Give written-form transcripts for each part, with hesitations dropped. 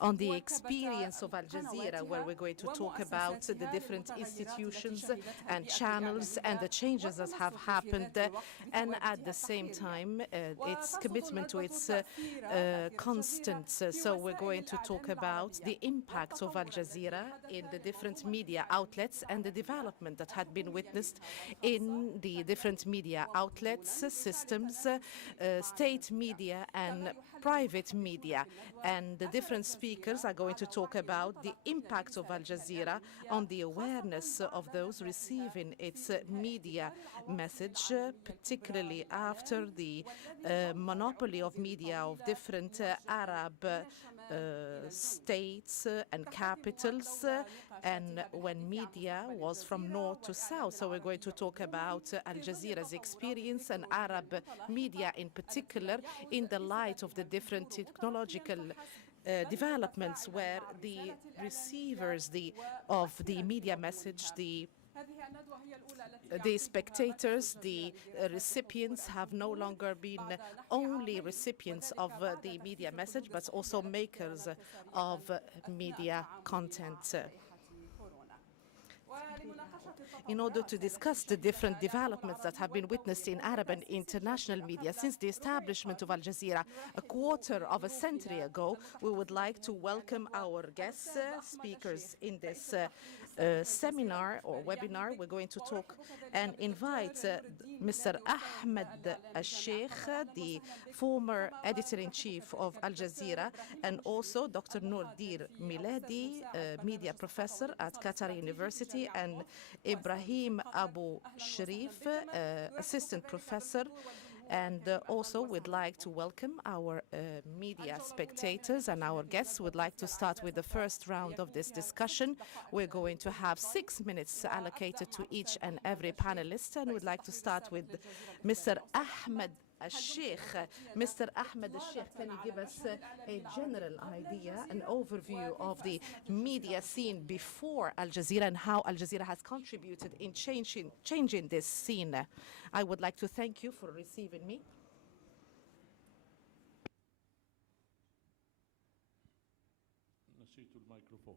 on the experience of Al Jazeera, where we're going to talk about the different institutions and channels and the changes that have happened, and at the same time, its commitment to its constants. So we're going to talk about the impact of Al Jazeera in the different media outlets and the development that had been witnessed in the different media outlets, systems, state media and private media. And the different speakers are going to talk about the impact of Al Jazeera on the awareness of those receiving its media message, particularly after the monopoly of media of different Arab states and capitals, and when media was from north to south. So we're going to talk about Al Jazeera's experience and Arab media in particular in the light of the different technological developments, where the receivers of the media message, the spectators, the recipients have no longer been only recipients of the media message, but also makers of media content. In order to discuss the different developments that have been witnessed in Arab and international media since the establishment of Al Jazeera a quarter of a century ago, we would like to welcome our guest speakers in this seminar or webinar. We're going to talk and invite Mr. Ahmed Al-Sheikh, the former editor-in-chief of Al Jazeera, and also Dr. Noordir Miladi, media professor at Qatar University, and Ibrahim Abu Sharif, assistant professor. And also we'd like to welcome our media spectators and our guests. We'd like to start with the first round of this discussion. We're going to have 6 minutes allocated to each and every panelist, and we'd like to start with Mr. Ahmed Al-Sheikh. Mr. Ahmed Al-Sheikh, can you give us a general idea, an overview of the media scene before Al Jazeera and how Al Jazeera has contributed in changing this scene? I would like to thank you for receiving me. نسيت الميكروفون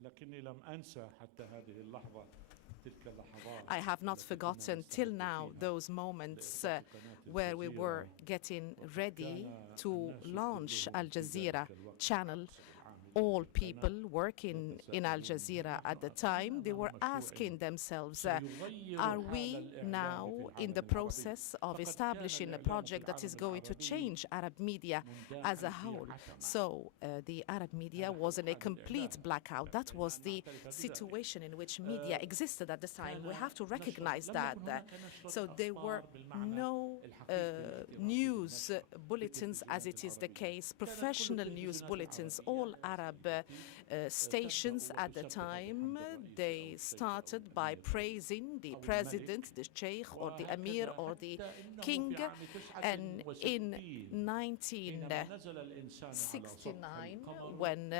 لكني لم أنسى حتى هذه اللحظة. I have not forgotten till now those moments where we were getting ready to launch Al Jazeera channel. All people working in Al Jazeera at the time, they were asking themselves, are we now in the process of establishing a project that is going to change Arab media as a whole? So the Arab media was in a complete blackout. That was the situation in which media existed at the time. We have to recognize that. So there were no news bulletins, as it is the case, professional news bulletins. All Arab stations at the time, they started by praising the president, the sheikh, or the emir, or the king. And in 1969, when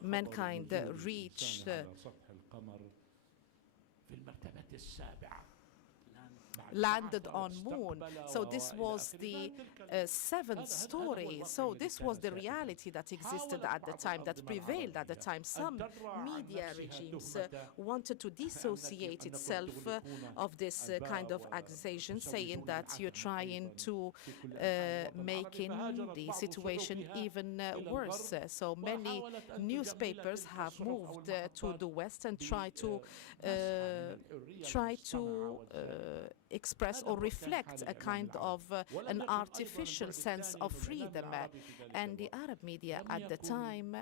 mankind reached landed on moon. So this was the seventh story. So this was the reality that existed at the time, that prevailed at the time. Some media regimes wanted to dissociate itself of this kind of accusation, saying that you're trying to making the situation even worse. So many newspapers have moved to the West and try to express or reflect a kind of an artificial sense of freedom. And the Arab media at the time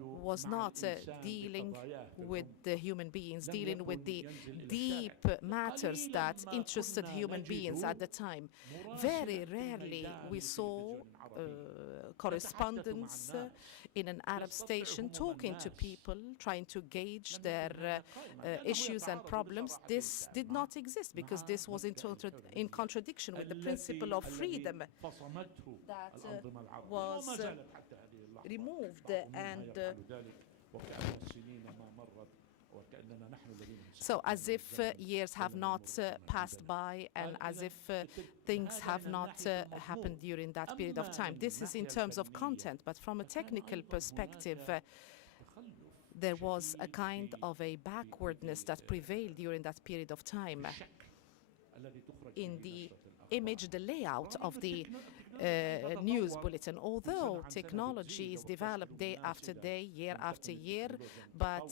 was not dealing with the human beings, dealing with the deep matters that interested human beings at the time. Very rarely we saw correspondents in an Arab station talking to people, trying to gauge their issues and problems. This did not exist because this was in contradiction with the principle of freedom that was removed. And So as if years have not passed by and as if things have not happened during that period of time. This is in terms of content, but from a technical perspective, there was a kind of a backwardness that prevailed during that period of time in the image, the layout of the news bulletin. Although technology is developed day after day, year after year, but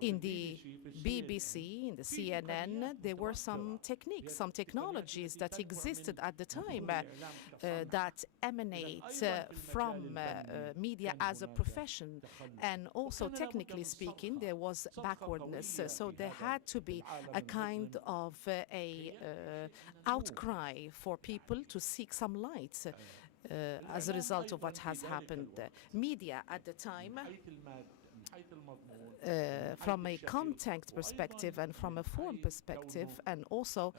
in the BBC, in the CNN, there were some techniques, some technologies that existed at the time that emanate from media as a profession. And also, technically speaking, there was backwardness. So there had to be a kind of outcry for people to seek some light as a result of what has happened. Media at the time, from a content perspective and from a form perspective, and also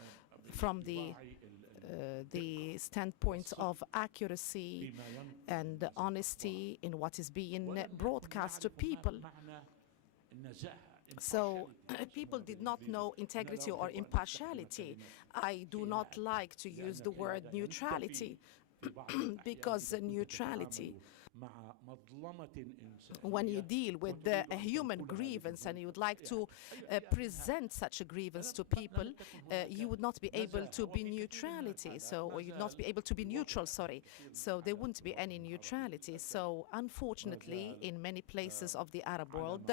from the standpoint of accuracy and honesty in what is being broadcast to people. So people did not know integrity or impartiality. I do not like to use the word neutrality because neutrality, when you deal with a human grievance and you would like to present such a grievance to people, you would not be able to be neutrality, or you'd not be able to be neutral, sorry. So there wouldn't be any neutrality. So unfortunately, in many places of the Arab world,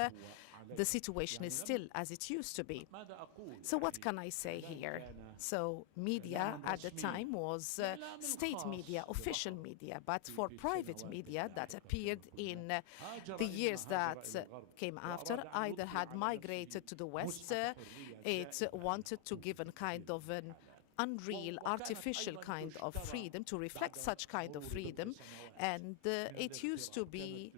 the situation is still as it used to be. So what can I say here? So media at the time was state media, official media, but for private media that appeared in the years that came after, either had migrated to the West, it wanted to give a kind of an unreal, artificial kind of freedom, to reflect such kind of freedom, and it used to be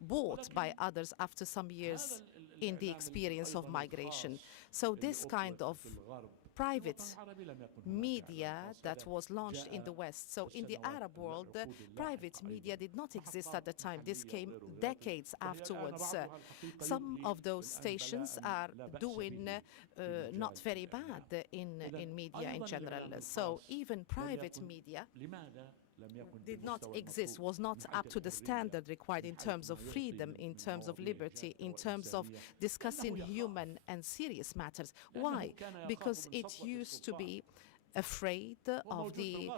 bought by others after some years in the experience of migration. So this kind of private media that was launched in the West. So in the Arab world, private media did not exist at the time. This came decades afterwards. Some of those stations are doing not very bad in media in general. So even private media did not exist, was not up to the standard required in terms of freedom, in terms of liberty, in terms of discussing human and serious matters. Why? Because it used to be afraid of the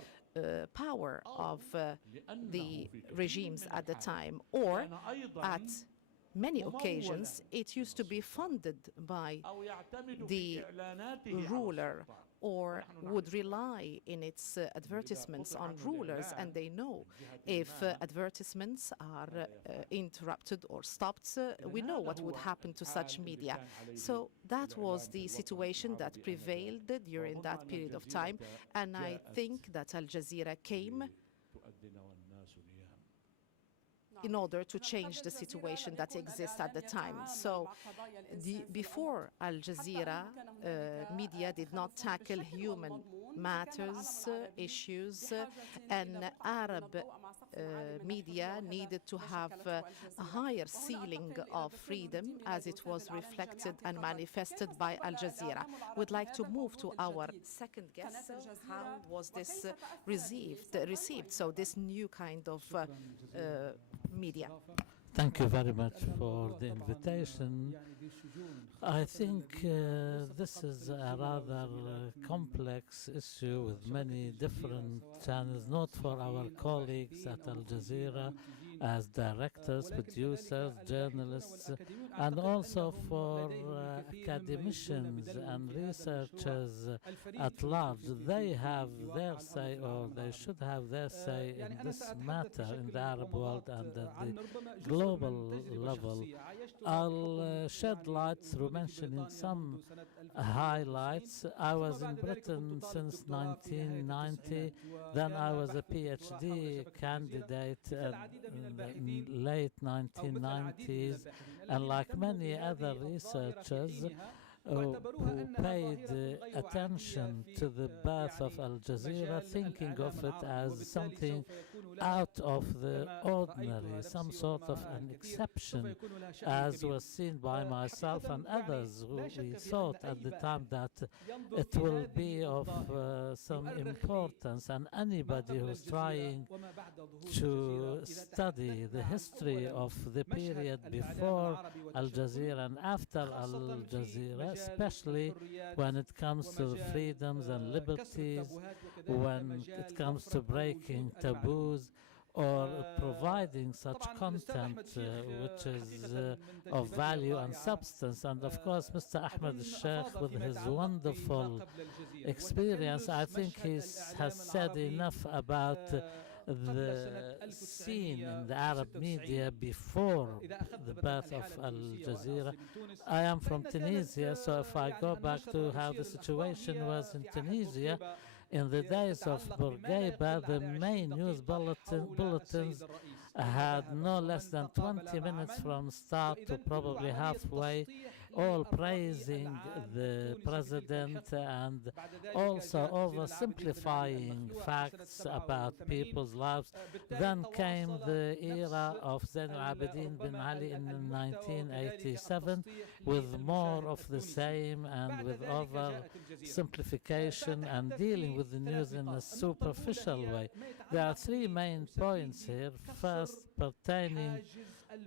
power of the regimes at the time, or at many occasions it used to be funded by the ruler, or would rely in its advertisements on rulers, and they know if advertisements are interrupted or stopped, we know what would happen to such media. So that was the situation that prevailed during that period of time, and I think that Al Jazeera came in order to change the situation that exists at the time. So before Al Jazeera, media did not tackle human matters, issues, and Arab media needed to have a higher ceiling of freedom, as it was reflected and manifested by Al Jazeera. We'd like to move to our second guest. How was this received? So this new kind of media. Thank you very much for the invitation. I think this is a rather complex issue with many different channels, not for our colleagues at Al Jazeera as directors, producers, journalists, and also for academicians and researchers at large. They have their say, or they should have their say in this matter in the Arab world and at the global level. I'll shed light through mentioning some highlights. I was in Britain since 1990. Then I was a PhD candidate in the late 1990s. And like many other researchers, who paid attention to the birth of Al Jazeera, thinking of it as something out of the ordinary, some sort of an exception, as was seen by myself and others who we thought at the time that it will be of some importance, and anybody who's trying to study the history of the period before Al Jazeera and after Al Jazeera, especially when it comes to freedoms and liberties, when it comes to breaking taboos, or providing such content which is of value and substance. And of course, Mr. Ahmed al-Sheikh, with his wonderful experience, I think he has said enough about the scene in the Arab media before the birth of Al Jazeera. I am from Tunisia, so if I go back to how the situation was in Tunisia, in the days of Bourguiba, the main news bulletins had no less than 20 minutes from start to probably halfway, all praising the president and also oversimplifying facts about people's lives. Then came the era of Zain al-Abidin bin Ali in 1987 with more of the same and with oversimplification and dealing with the news in a superficial way. There are three main points here. First, pertaining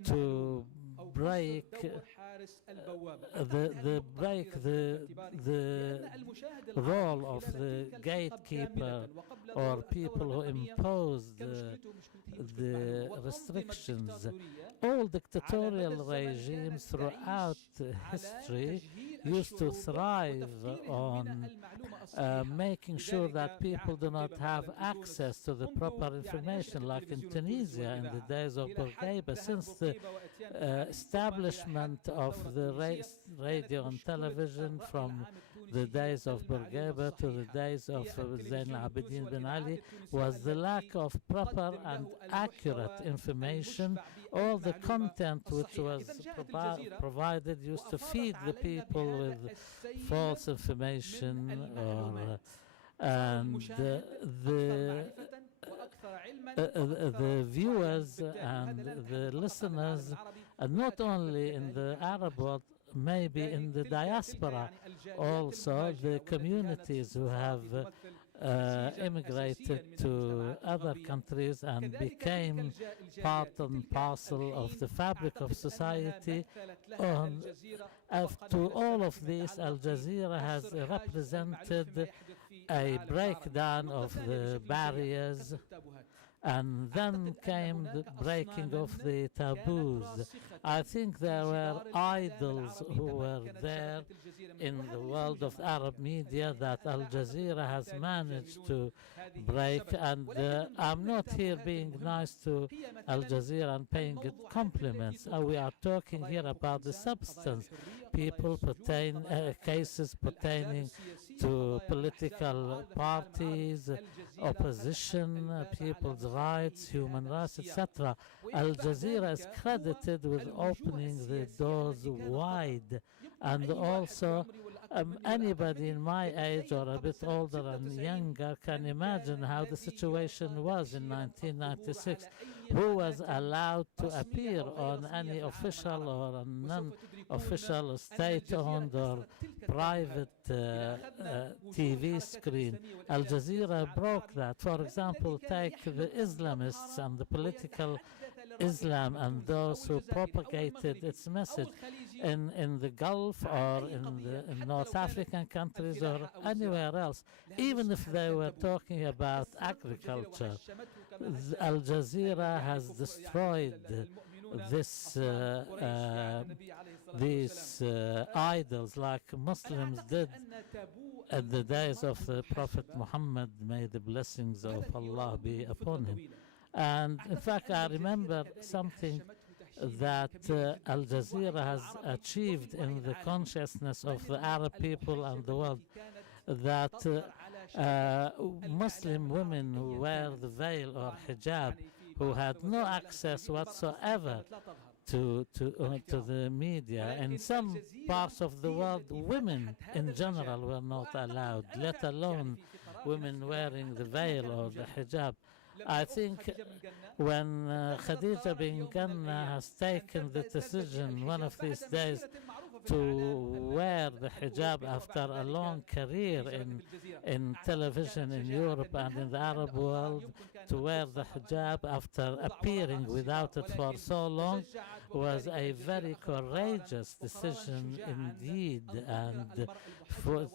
to break the role of the gatekeeper or people who impose the restrictions. All dictatorial regimes throughout history used to thrive on making sure that people do not have access to the proper information, like in Tunisia in the days of Bourguiba. Since the establishment of the radio and television from the days of Bourguiba to the days of Zain al-Abidin bin Ali was the lack of proper and accurate information. All the content which was provided used to feed the people with false information, and the viewers and the listeners, not only in the Arab world, maybe in the diaspora also, the communities who have immigrated to other countries and became part and parcel of the fabric of society. To all of this, Al Jazeera has represented a breakdown of the barriers, and then came the breaking of the taboos. I think there were idols who were there in the world of Arab media that Al Jazeera has managed to break, and I'm not here being nice to Al Jazeera and paying it compliments. We are talking here about the substance. People cases pertaining to political parties, opposition, people's rights, human rights, etc. Al Jazeera is credited with opening the doors wide, and also anybody in my age or a bit older and younger can imagine how the situation was in 1996. Who was allowed to appear on any official or non-official state-owned or private TV screen? Al Jazeera broke that. For example, take the Islamists and the political Islam and those who propagated its message in the Gulf or in North African countries or anywhere else, even if they were talking about agriculture. Al Jazeera has destroyed these idols like Muslims did at the days of the Prophet Muhammad, may the blessings of Allah be upon him. And in fact, I remember something that Al Jazeera has achieved in the consciousness of the Arab people and the world, that Muslim women who wear the veil or hijab, who had no access whatsoever to the media. In some parts of the world, women in general were not allowed, let alone women wearing the veil or the hijab. I think when Khadija bin Ganna has taken the decision one of these days to wear the hijab after a long career in television in Europe and in the Arab world, to wear the hijab after appearing without it for so long, was a very courageous decision indeed, and for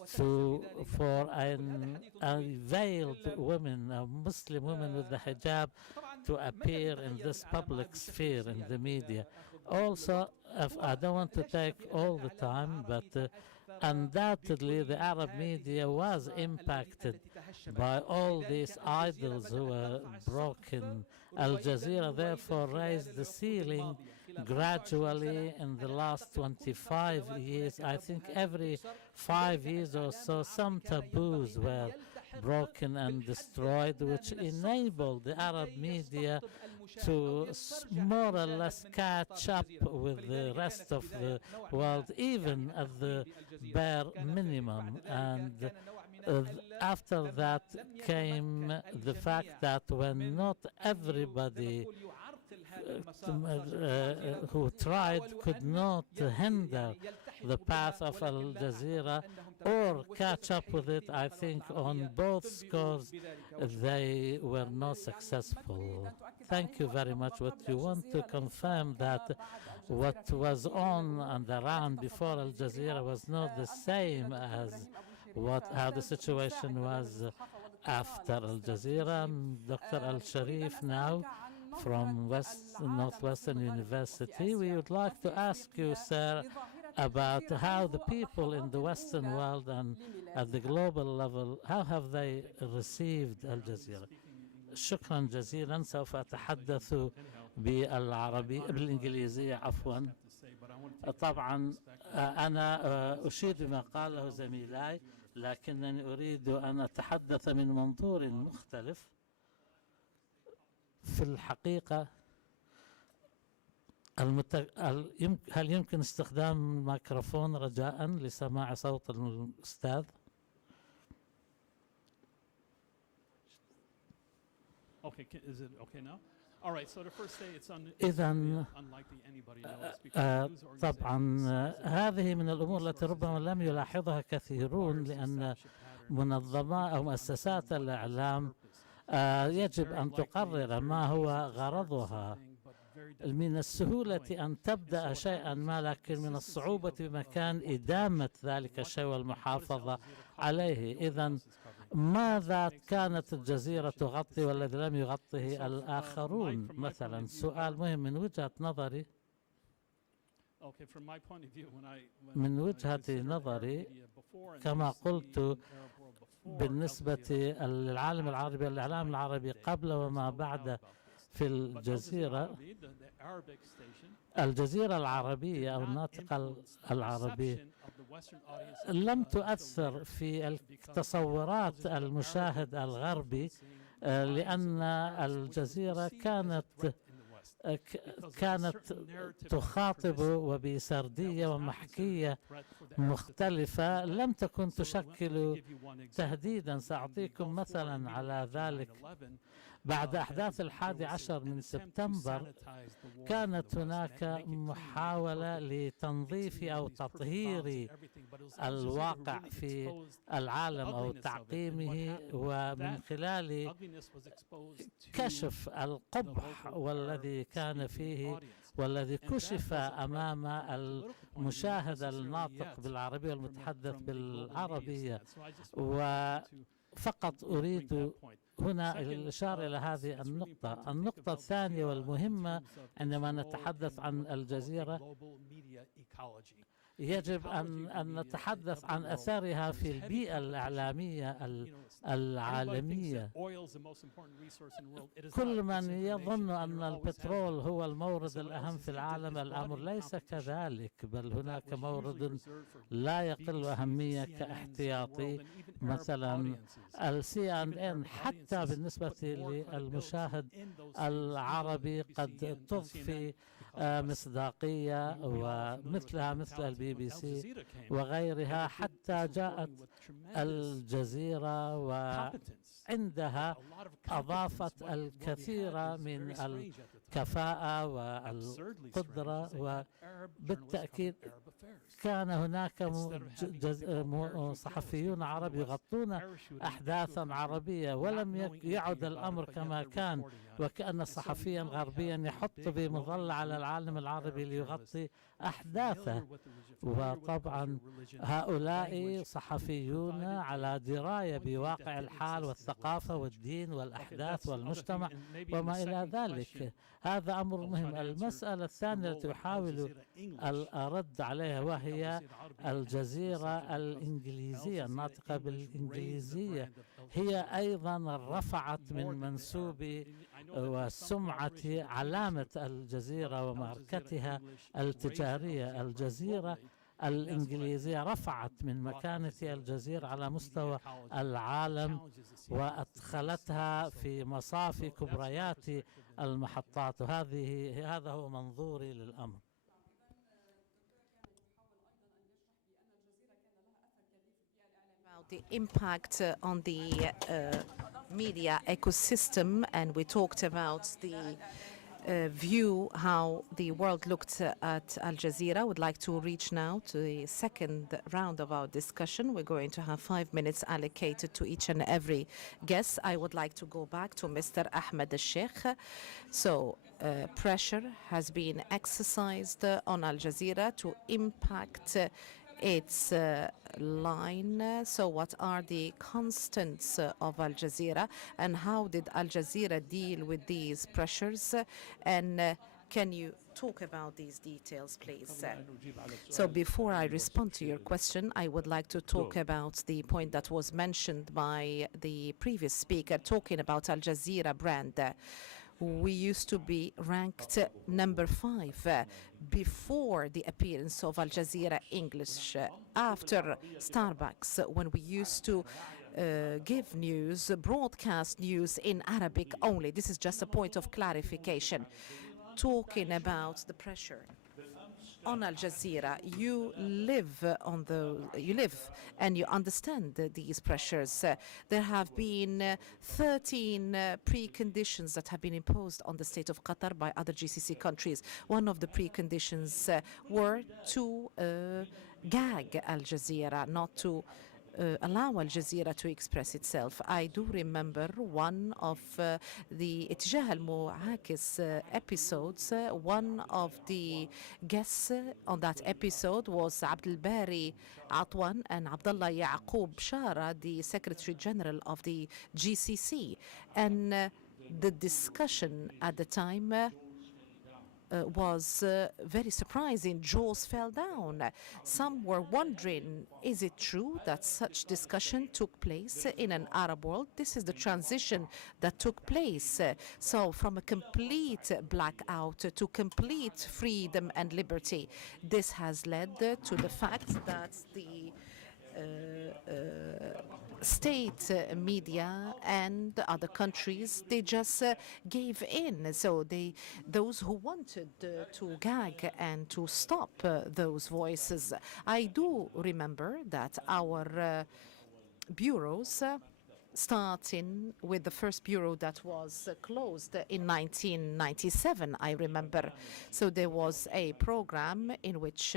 a veiled woman, a Muslim woman with the hijab, to appear in this public sphere in the media. Also, I don't want to take all the time, but undoubtedly the Arab media was impacted by all these idols who were broken. Al Jazeera therefore raised the ceiling gradually in the last 25 years. I think every 5 years or so some taboos were broken and destroyed, which enabled the Arab media to more or less catch up with the rest of the world, even at the bare minimum. And after that came the fact that when not everybody who tried could not hinder the path of Al Jazeera or catch up with it, I think on both scores they were not successful. Thank you very much. What you want to confirm that what was on and around before Al Jazeera was not the same as how the situation was after Al Jazeera. Dr. Al Sharif now from Northwestern University. We would like to ask you, sir, about how the people in the Western world and at the global level, how have they received Al Jazeera? شكرا جزيلا. سوف أتحدث بالإنجليزية عفوا. طبعا أنا أشيد بما قاله زميلاي، لكنني أريد أن أتحدث من منظور مختلف. في الحقيقة هل يمكن استخدام الميكروفون رجاء لسماع صوت الأستاذ؟ Okay, is it okay now? All right, so to first say it's إذن unlikely anybody knows because طبعا هذه من الأمور التي ربما لم يلاحظها كثيرون، لأن منظمات أو مؤسسات الإعلام يجب أن تقرر ما هو غرضها. من السهولة أن تبدأ شيئا ما، لكن من الصعوبة بمكان إدامة ذلك الشيء والمحافظة عليه. إذن ماذا كانت الجزيرة تغطي والذي لم يغطه الآخرون مثلا؟ سؤال مهم من وجهة نظري. من وجهة نظري كما قلت بالنسبة للعالم العربي والإعلام العربي قبل وما بعد في الجزيرة العربية أو الناطقة العربية لم تؤثر في التصورات المشاهد الغربي، لأن الجزيرة كانت تخاطب وبسردية ومحكية مختلفة، لم تكن تشكل تهديدا. سأعطيكم مثلا على ذلك. بعد أحداث 11 من سبتمبر كانت هناك محاولة لتنظيف أو تطهير الواقع في العالم أو تعقيمه، ومن خلال كشف القبح والذي كان فيه والذي كشف أمام المشاهد الناطق بالعربية والمتحدث بالعربية. وفقط أريد هنا الإشارة إلى هذه النقطة. النقطة الثانية والمهمة عندما نتحدث عن الجزيرة يجب أن نتحدث عن أثرها في البيئة الإعلامية العالمية. كل من يظن أن البترول هو المورد الأهم في العالم، الأمر ليس كذلك، بل هناك مورد لا يقل أهمية كاحتياطي. مثلا CNN حتى بالنسبة للمشاهد العربي قد تضفي مصداقية ومثلها مثل البي بي سي وغيرها، حتى جاءت الجزيرة وعندها أضافت الكثير من الكفاءة والقدرة، وبالتأكيد كان هناك صحفيون عرب يغطون أحداثا عربية، ولم يعد الأمر كما كان، وكأن صحفيا غربيا يحط بمظلة على العالم العربي ليغطي أحداثه. وطبعا هؤلاء صحفيون على دراية بواقع الحال والثقافة والدين والأحداث والمجتمع وما إلى ذلك. هذا أمر مهم. المسألة الثانية التي أحاول الرد عليها وهي الجزيرة الإنجليزية الناطقة بالإنجليزية، هي أيضا رفعت من منسوب وسمعة علامة الجزيرة وماركتها التجارية. الجزيرة الإنجليزية رفعت من مكانة الجزيرة على مستوى العالم وأدخلتها في مصافي كبريات المحطات، هذا هو منظوري للأمر. About the impact on the media ecosystem, and we talked about the view how the world looked at Al Jazeera. Would like to reach now to the second round of our discussion. We're going to have 5 minutes allocated to each and every guest. I would like to go back to Mr. Ahmed al-Sheikh. So pressure has been exercised on Al Jazeera to impact its line. So what are the constants of Al Jazeera, and how did Al Jazeera deal with these pressures? And can you talk about these details, please? So before I respond to your question, I would like to talk about the point that was mentioned by the previous speaker, talking about Al Jazeera brand. We used to be ranked number 5 before the appearance of Al Jazeera English, after Starbucks, when we used to give news, broadcast news in Arabic only. This is just a point of clarification. Talking about the pressure on Al Jazeera, you live and you understand these pressures. There have been 13 preconditions that have been imposed on the state of Qatar by other GCC countries. One of the preconditions were to gag Al Jazeera, not to allow Al Jazeera to express itself. I do remember one of the Itijah al-Mu'akis episodes. One of the guests on that episode was Abdel Bari Atwan and Abdullah Yaqub Shara, the Secretary General of the GCC. And the discussion at the time was very surprising. Jaws fell down. Some were wondering, is it true that such discussion took place in an Arab world? This is the transition that took place. So from a complete blackout to complete freedom and liberty. This has led to the fact that the state media and other countries, they just gave in. So those who wanted to gag and to stop those voices. I do remember that our bureaus, starting with the first bureau that was closed in 1997, I remember. So there was a program in which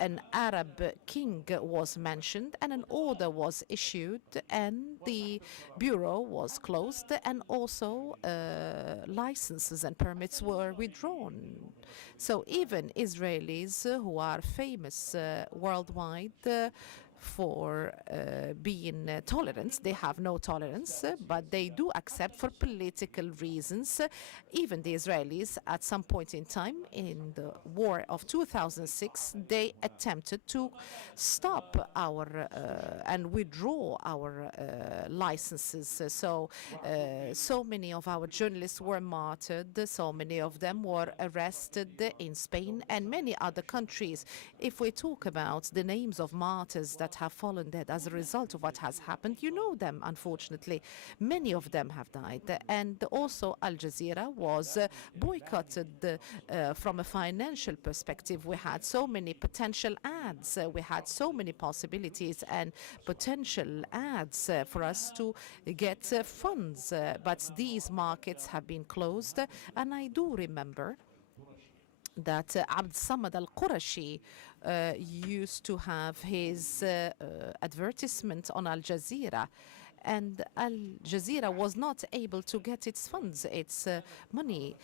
an Arab king was mentioned and an order was issued and the bureau was closed, and also licenses and permits were withdrawn. So even Israelis who are famous worldwide for being tolerant, they have no tolerance, but they do accept for political reasons. Even the Israelis, at some point in time in the war of 2006, they attempted to stop our and withdraw our licenses. So many of our journalists were martyred, so many of them were arrested in Spain and many other countries. If we talk about the names of martyrs that that have fallen dead as a result of what has happened. You know them, unfortunately. Many of them have died. And also Al Jazeera was boycotted from a financial perspective. We had so many potential ads. We had so many possibilities and potential ads for us to get funds. But these markets have been closed. And I do remember that Abd Samad al-Qurashi used to have his advertisement on Al Jazeera, and Al Jazeera was not able to get its funds, its money,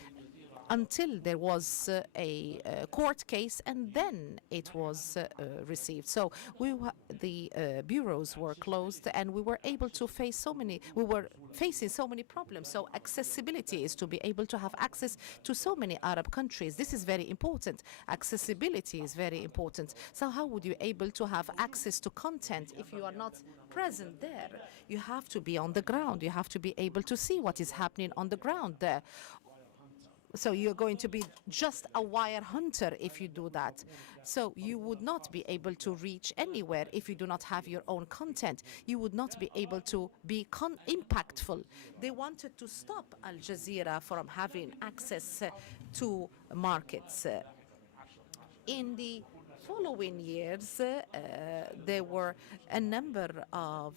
until there was a court case, and then it was received. So the bureaus were closed, and we were able to face we were facing so many problems. So accessibility is to be able to have access to so many Arab countries. This is very important. Accessibility is very important. So how would you able to have access to content if you are not present there? You have to be on the ground. You have to be able to see what is happening on the ground there. So you're going to be just a wire hunter if you do that. So you would not be able to reach anywhere if you do not have your own content. You would not be able to be impactful. They wanted to stop Al Jazeera from having access to markets. In the following years, there were a number of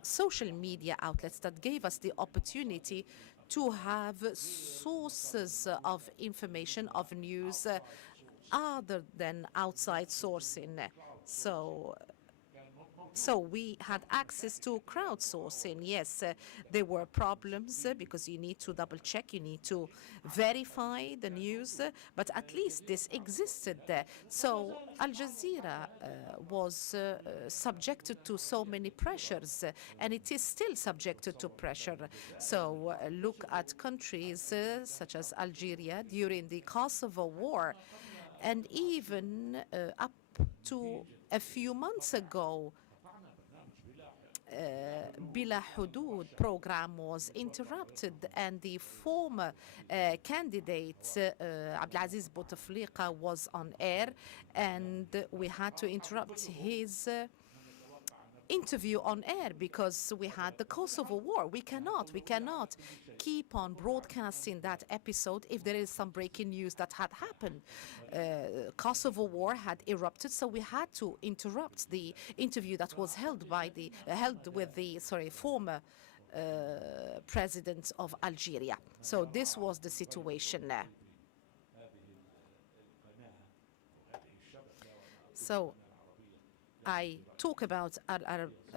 social media outlets that gave us the opportunity to have sources of information, of news, other than outside sourcing. So we had access to crowdsourcing. Yes, there were problems because you need to double check, you need to verify the news, but at least this existed there. So Al Jazeera was subjected to so many pressures, and it is still subjected to pressure. So look at countries such as Algeria during the Kosovo War, and even up to a few months ago, Bila Hudud program was interrupted, and the former candidate Abdelaziz Bouteflika was on air, and we had to interrupt his interview on air because we had the Kosovo War. We cannot keep on broadcasting that episode if there is some breaking news that had happened. Kosovo War had erupted, so we had to interrupt the interview that was held with the former president of Algeria. So this was the situation there. So I talk about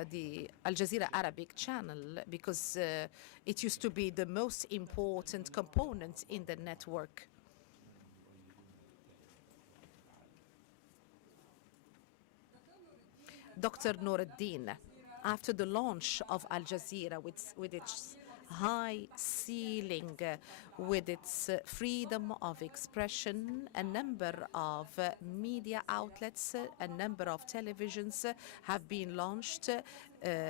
the Al Jazeera Arabic channel because it used to be the most important component in the network. Dr. Noureddin, after the launch of Al Jazeera with its high ceiling, with its freedom of expression, a number of media outlets, a number of televisions have been launched.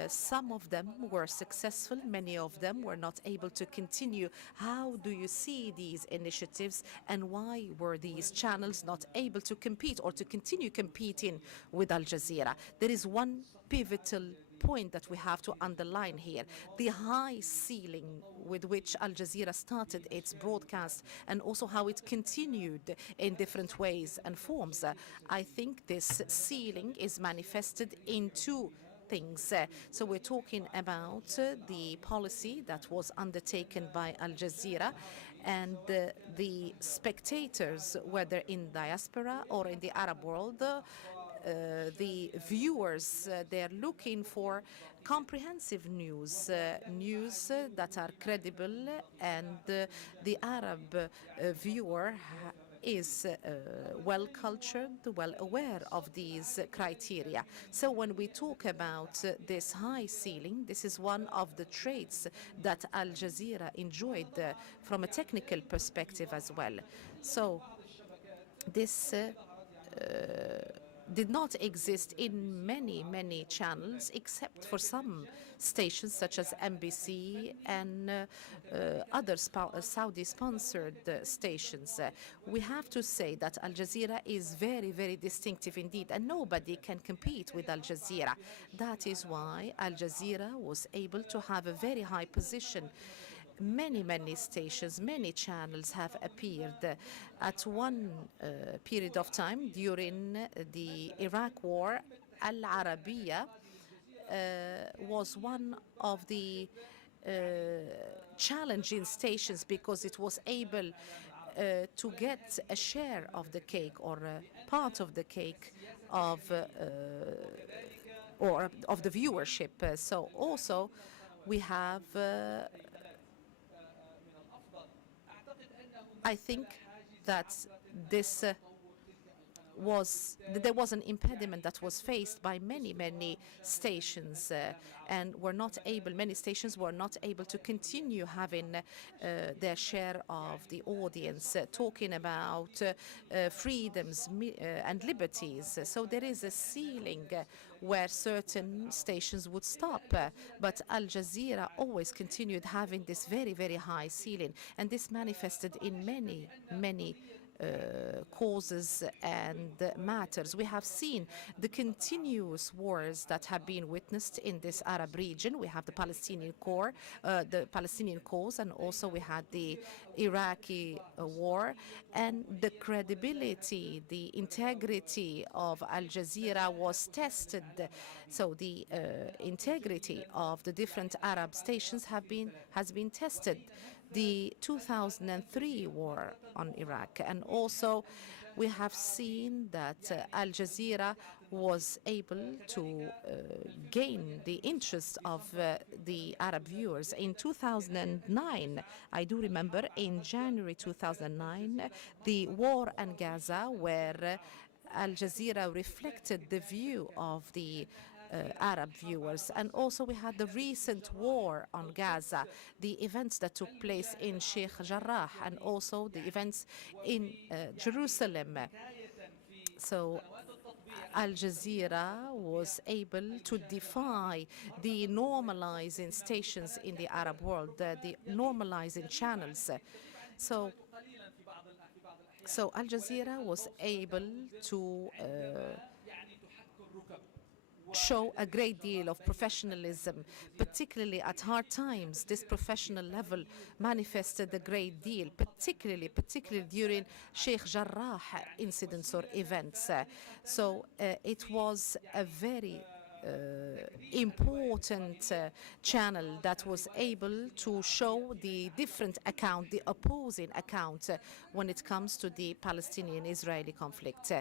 Some of them were successful, many of them were not able to continue. How do you see these initiatives, and why were these channels not able to compete or to continue competing with Al Jazeera? There is one pivotal point that we have to underline here: the high ceiling with which Al Jazeera started its broadcast, and also how it continued in different ways and forms. I think this ceiling is manifested in two things. So we're talking about the policy that was undertaken by Al Jazeera, and the spectators, whether in diaspora or in the Arab world, the viewers, they're looking for comprehensive news, news that are credible, and the Arab viewer is well-cultured, well aware of these criteria. So when we talk about this high ceiling, this is one of the traits that Al Jazeera enjoyed from a technical perspective as well. So this did not exist in many channels, except for some stations such as MBC and other Saudi-sponsored stations. We have to say that Al Jazeera is very distinctive indeed, and nobody can compete with Al Jazeera. That is why Al Jazeera was able to have a very high position. Many stations, many channels have appeared at one period of time during the Iraq War. Al Arabiya was one of the challenging stations because it was able to get a share of the cake or a part of the cake of or of the viewership. So also we have I think that there was an impediment that was faced by many stations, and many stations were not able to continue having their share of the audience, talking about freedoms and liberties. So there is a ceiling where certain stations would stop, but Al Jazeera always continued having this very high ceiling, and this manifested in many causes and matters. We have seen the continuous wars that have been witnessed in this Arab region. We have the Palestinian cause, and also we had the Iraqi war, and the credibility, the integrity of Al Jazeera was tested. So the integrity of the different Arab stations has been tested. The 2003 war on Iraq, and also we have seen that Al Jazeera was able to gain the interest of the Arab viewers. In 2009, I do remember, in January 2009, the war in Gaza, where Al Jazeera reflected the view of the Arab viewers. And also we had the recent war on Gaza, the events that took place in Sheikh Jarrah, and also the events in Jerusalem. So Al Jazeera was able to defy the normalizing stations in the Arab world, the normalizing channels. So Al Jazeera was able to show a great deal of professionalism, particularly at hard times. This professional level manifested a great deal, particularly during Sheikh Jarrah incidents or events. So it was a very important channel that was able to show the different account, the opposing account when it comes to the Palestinian-Israeli conflict.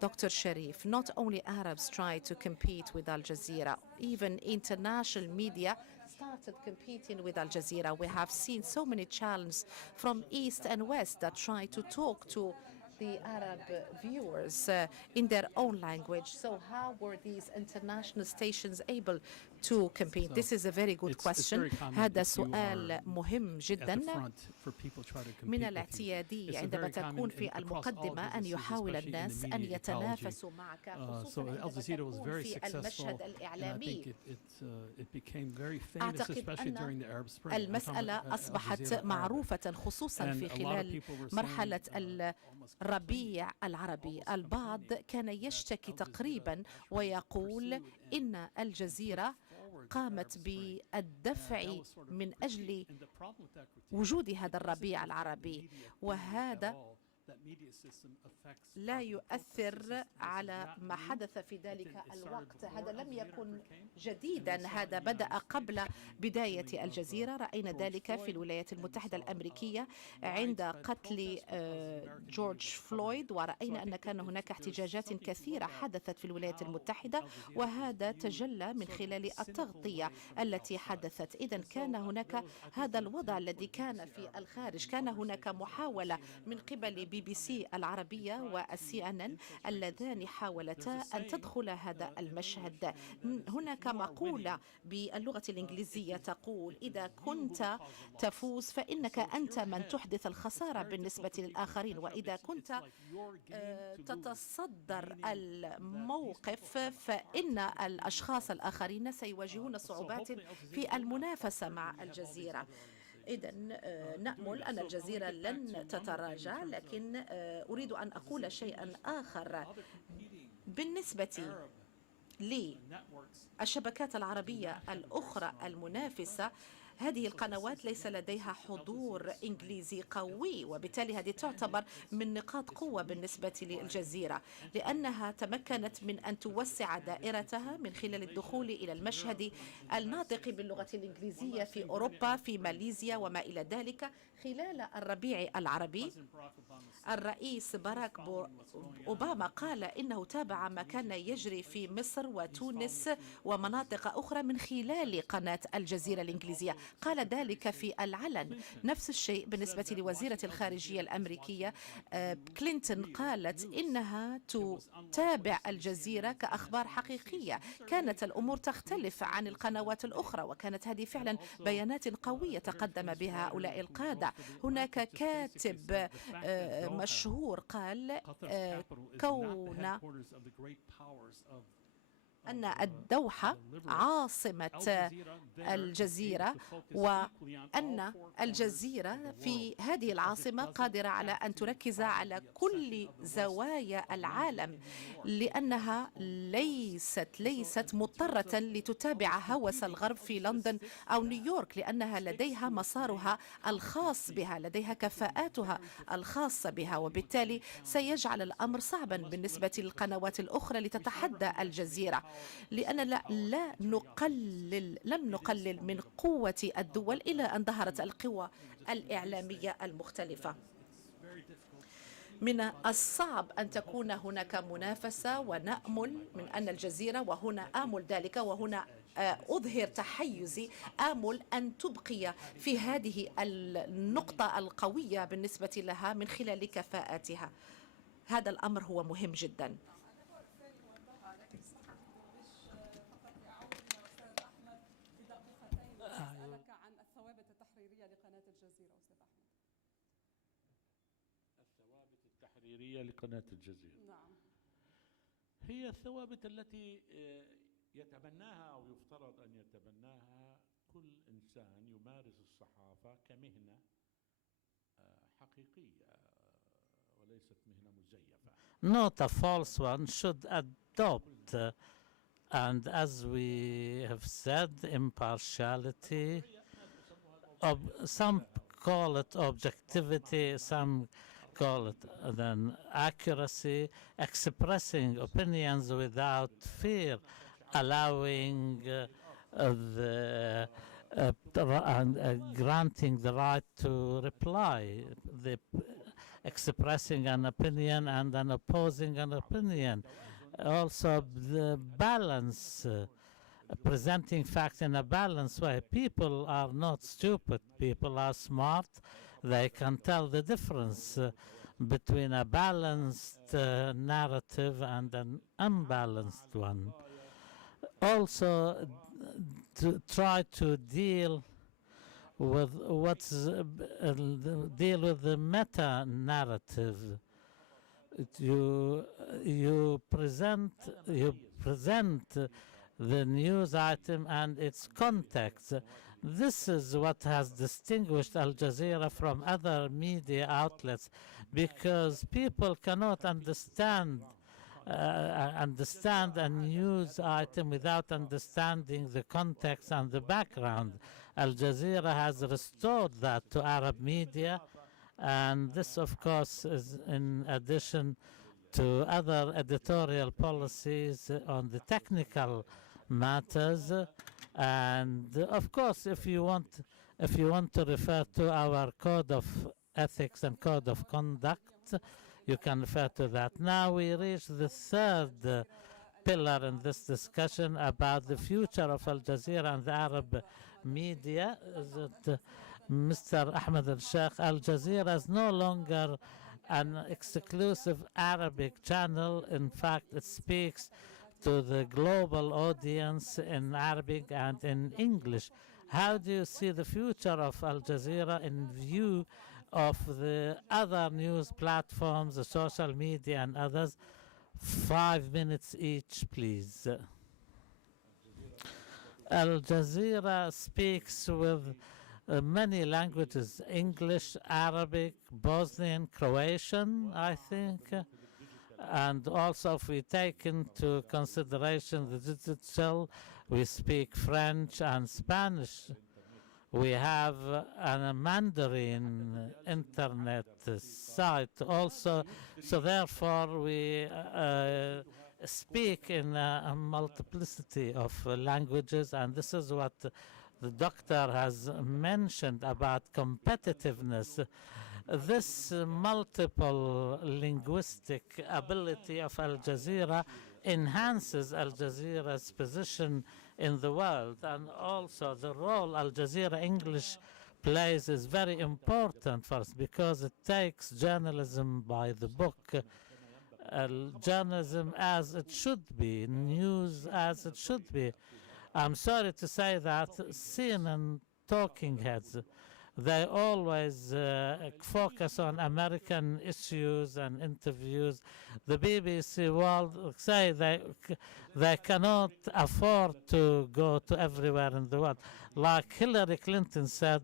Dr. Sharif, not only Arabs tried to compete with Al Jazeera, even international media started competing with Al Jazeera. We have seen so many challenges from East and West that try to talk to the Arab viewers in their own language. So how were these international stations able to compete? This is a very good question. هذا سؤال مهم جدا. من الاعتيادي عندما تكون في المقدمة أن يحاول الناس أن يتنافسوا معك، خصوصا عندما تكون في المشهد الإعلامي. أعتقد أن المسألة أصبحت معروفة خصوصا في خلال مرحلة الربيع العربي. البعض كان يشتكي تقريبا ويقول إن الجزيرة قامت بالدفع من أجل وجود هذا الربيع العربي، وهذا لا يؤثر على ما حدث في ذلك الوقت. هذا لم يكن جديدا، هذا بدأ قبل بداية الجزيرة. رأينا ذلك في الولايات المتحدة الأمريكية عند قتل جورج فلويد، ورأينا أن كان هناك احتجاجات كثيرة حدثت في الولايات المتحدة، وهذا تجلى من خلال التغطية التي حدثت. إذن كان هناك هذا الوضع الذي كان في الخارج. كان هناك محاولة من قبل BBC BBC العربية والCNN اللذان حاولتا أن تدخل هذا المشهد. هناك مقولة باللغة الإنجليزية تقول: إذا كنت تفوز فإنك أنت من تحدث الخسارة بالنسبة للآخرين، وإذا كنت تتصدر الموقف فإن الأشخاص الآخرين سيواجهون صعوبات في المنافسة مع الجزيرة. إذن نأمل أن الجزيرة لن تتراجع، لكن أريد أن أقول شيئا آخر بالنسبة للشبكات العربية الأخرى المنافسة. هذه القنوات ليس لديها حضور إنجليزي قوي، وبالتالي هذه تعتبر من نقاط قوة بالنسبة للجزيرة، لأنها تمكنت من أن توسع دائرتها من خلال الدخول إلى المشهد الناطق باللغة الإنجليزية في أوروبا، في ماليزيا وما إلى ذلك. خلال الربيع العربي الرئيس باراك أوباما قال إنه تابع ما كان يجري في مصر وتونس ومناطق أخرى من خلال قناة الجزيرة الإنجليزية. قال ذلك في العلن. نفس الشيء بالنسبة لوزيرة الخارجية الأمريكية كلينتون، قالت إنها تتابع الجزيرة كأخبار حقيقية. كانت الأمور تختلف عن القنوات الأخرى، وكانت هذه فعلا بيانات قوية تقدم بها هؤلاء القادة. هناك كاتب مشهور قال كون أن الدوحة عاصمة الجزيرة، وأن الجزيرة في هذه العاصمة قادرة على أن تركز على كل زوايا العالم، لأنها ليست مضطرة لتتابع هوس الغرب في لندن أو نيويورك، لأنها لديها مسارها الخاص بها، لديها كفاءاتها الخاصة بها، وبالتالي سيجعل الأمر صعبا بالنسبة للقنوات الأخرى لتتحدى الجزيرة، لأننا لن نقلل من قوة الدول إلى أن ظهرت القوى الإعلامية المختلفة. من الصعب أن تكون هناك منافسة، ونأمل من أن الجزيرة، وهنا آمل ذلك، وهنا أظهر تحيزي، آمل أن تبقي في هذه النقطة القوية بالنسبة لها من خلال كفاءاتها. هذا الأمر هو مهم جدا. لقناة الجزيرة. نعم. هي الثوابت التي يتبناها أو يفترض أن يتبناها كل إنسان يمارس الصحافة كمهنة حقيقية وليست مهنة مزيفة. Not a false one, should adopt, and as we have said, impartiality. Some call it objectivity, some call it then accuracy, expressing opinions without fear, allowing granting the right to reply, expressing an opinion and then opposing an opinion. Also the balance, presenting facts in a balanced way. People are not stupid, people are smart. They can tell the difference between a balanced narrative and an unbalanced one. Also, to try to deal with the meta narrative. You present the news item and its context. This is what has distinguished Al Jazeera from other media outlets, because people cannot understand a news item without understanding the context and the background. Al Jazeera has restored that to Arab media, and this, of course, is in addition to other editorial policies on the technical matters. And of course, if you want to refer to our code of ethics and code of conduct, you can refer to that. Now we reach the third pillar in this discussion about the future of Al Jazeera and the Arab media. Mr. Ahmed Al-Sheikh, Al Jazeera is no longer an exclusive Arabic channel. In fact, it speaks to the global audience in Arabic and in English. How do you see the future of Al Jazeera in view of the other news platforms, the social media and others? 5 minutes each, please. Al Jazeera speaks with many languages: English, Arabic, Bosnian, Croatian, I think. And also, if we take into consideration the digital, we speak French and Spanish. We have a Mandarin internet site also, so therefore we speak in a multiplicity of languages, and this is what the doctor has mentioned about competitiveness. This multiple linguistic ability of Al Jazeera enhances Al Jazeera's position in the world, and also the role Al Jazeera English plays is very important for us because it takes journalism by the book. Journalism as it should be, news as it should be. I'm sorry to say that CNN talking heads, they always focus on American issues and interviews. The BBC World say they cannot afford to go to everywhere in the world. Like Hillary Clinton said,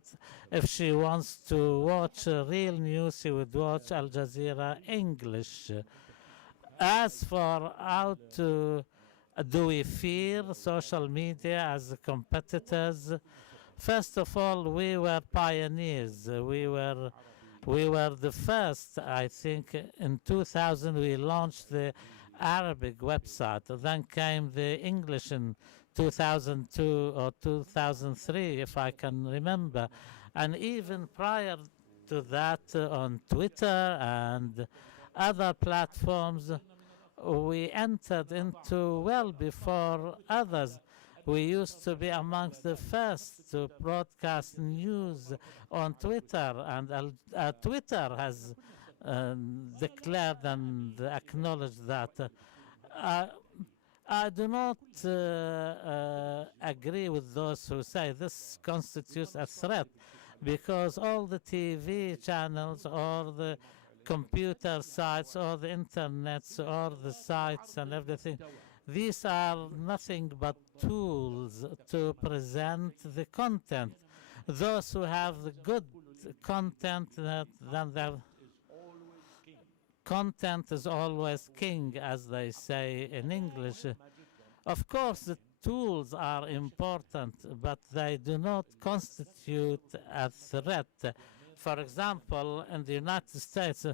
if she wants to watch real news, she would watch Al Jazeera English. As for how to do we fear social media as competitors? First of all, we were pioneers. We were the first. I think in 2000 we launched the Arabic website. Then came the English in 2002 or 2003, if I can remember. And even prior to that, on Twitter and other platforms, we entered into well before others. We used to be amongst the first to broadcast news on Twitter, and Twitter has declared and acknowledged that. I do not agree with those who say this constitutes a threat, because all the TV channels or the computer sites or the internets or the sites and everything, these are nothing but tools to present the content. Those who have the good content, then their content is always king, as they say in English. Of course, the tools are important, but they do not constitute a threat. For example, in the United States,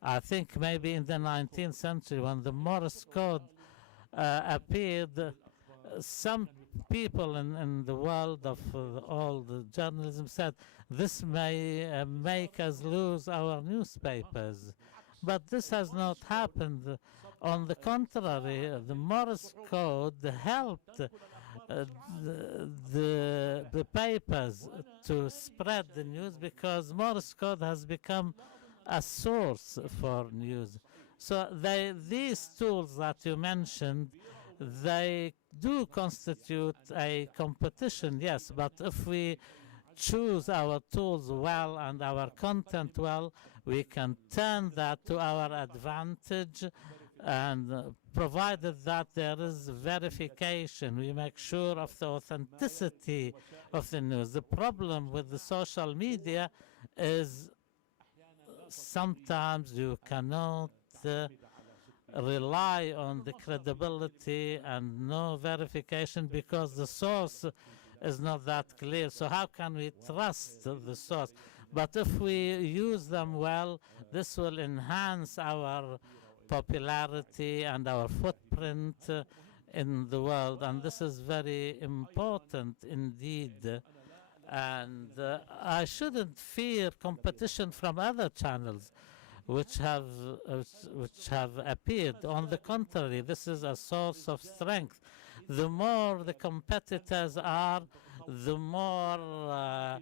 I think maybe in the 19th century, when the Morse code appeared, some people in the world of all the journalism said this may make us lose our newspapers. But this has not happened. On the contrary, the Morse code helped the papers to spread the news, because Morse code has become a source for news. So these tools that you mentioned, they do constitute a competition, yes, but if we choose our tools well and our content well, we can turn that to our advantage, and provided that there is verification, we make sure of the authenticity of the news. The problem with the social media is sometimes you cannot rely on the credibility and no verification because the source is not that clear. So how can we trust the source? But if we use them well, this will enhance our popularity and our footprint in the world, and this is very important indeed. And I shouldn't fear competition from other channels which have appeared. On the contrary, this is a source of strength. The more the competitors are, the more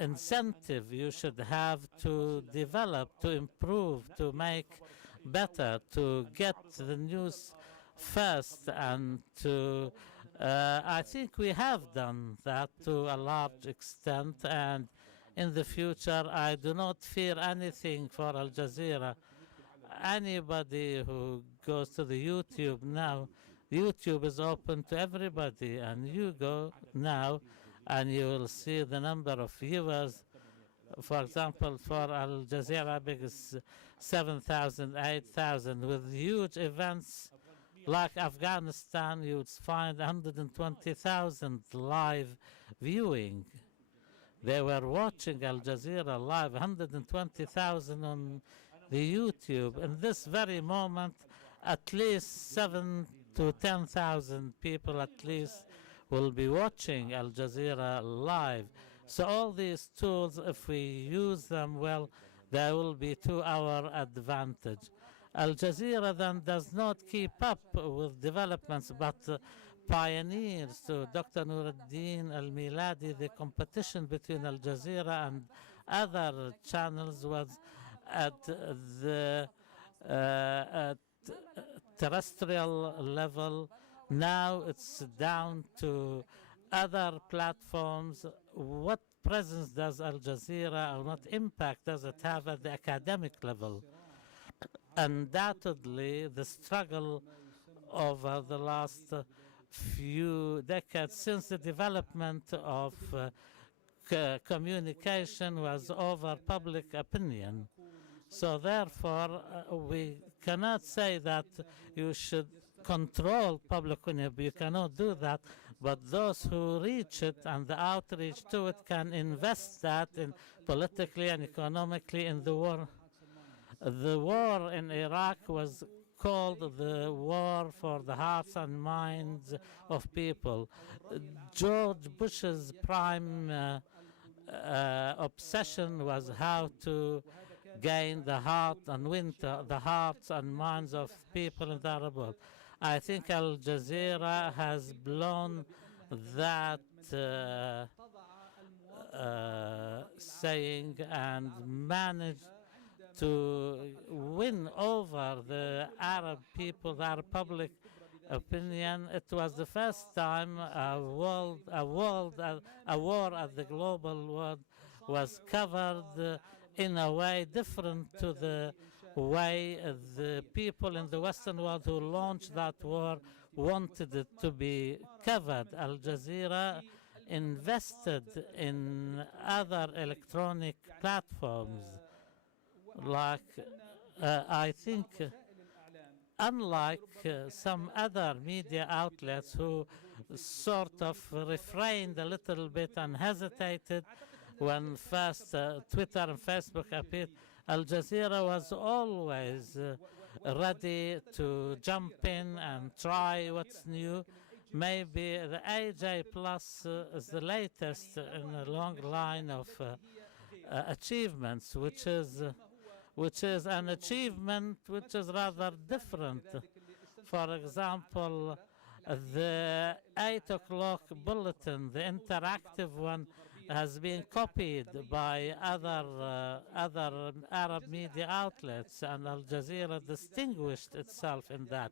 incentive you should have to develop, to improve, to make better, to get the news first, and to I think we have done that to a large extent, and in the future I do not fear anything for Al Jazeera. Anybody who goes to the YouTube now, YouTube is open to everybody, and you go now and you will see the number of viewers. For example, for Al Jazeera Big is 7,000, 8,000, with huge events like Afghanistan, you would find 120,000 live viewing. They were watching Al Jazeera live, 120,000 on the YouTube. In this very moment, at least 7 to 10,000 people at least will be watching Al Jazeera live. So all these tools, if we use them well, they will be to our advantage. Al Jazeera then does not keep up with developments, but pioneers. So Dr. Nuruddin Al-Miladi, the competition between Al Jazeera and other channels was at the terrestrial level. Now it's down to other platforms. What presence does Al Jazeera, or what impact does it have at the academic level? Undoubtedly, the struggle over the last few decades since the development of communication was over public opinion. So therefore, we cannot say that you should control public opinion. You cannot do that, but those who reach it and the outreach to it can invest that in politically and economically in the war. The war in Iraq was called the war for the hearts and minds of people. George Bush's prime obsession was how to gain the heart and win the hearts and minds of people in the Arab world. I think Al Jazeera has blown that saying and managed to win over the Arab people, the Arab public opinion. It was the first time a war at the global world was covered in a way different to the way the people in the Western world who launched that war wanted it to be covered. Al Jazeera invested in other electronic platforms. Like, I think, unlike some other media outlets who sort of refrained a little bit and hesitated when first Twitter and Facebook appeared, Al Jazeera was always ready to jump in and try what's new. Maybe the AJ Plus is the latest in a long line of achievements, which is an achievement which is rather different. For example, the 8 o'clock bulletin, the interactive one, has been copied by other Arab media outlets, and Al Jazeera distinguished itself in that.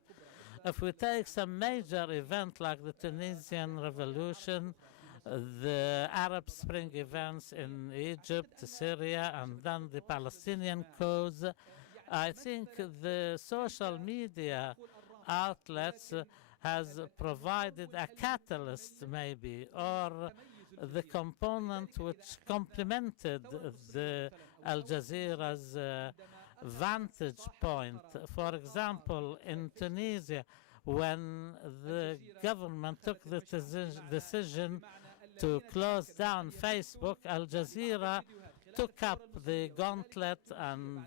If we take some major event like the Tunisian Revolution, the Arab Spring events in Egypt, Syria, and then the Palestinian cause, I think the social media outlets has provided a catalyst maybe, or the component which complemented the Al Jazeera's vantage point. For example, in Tunisia, when the government took the decision to close down Facebook, Al Jazeera took up the gauntlet and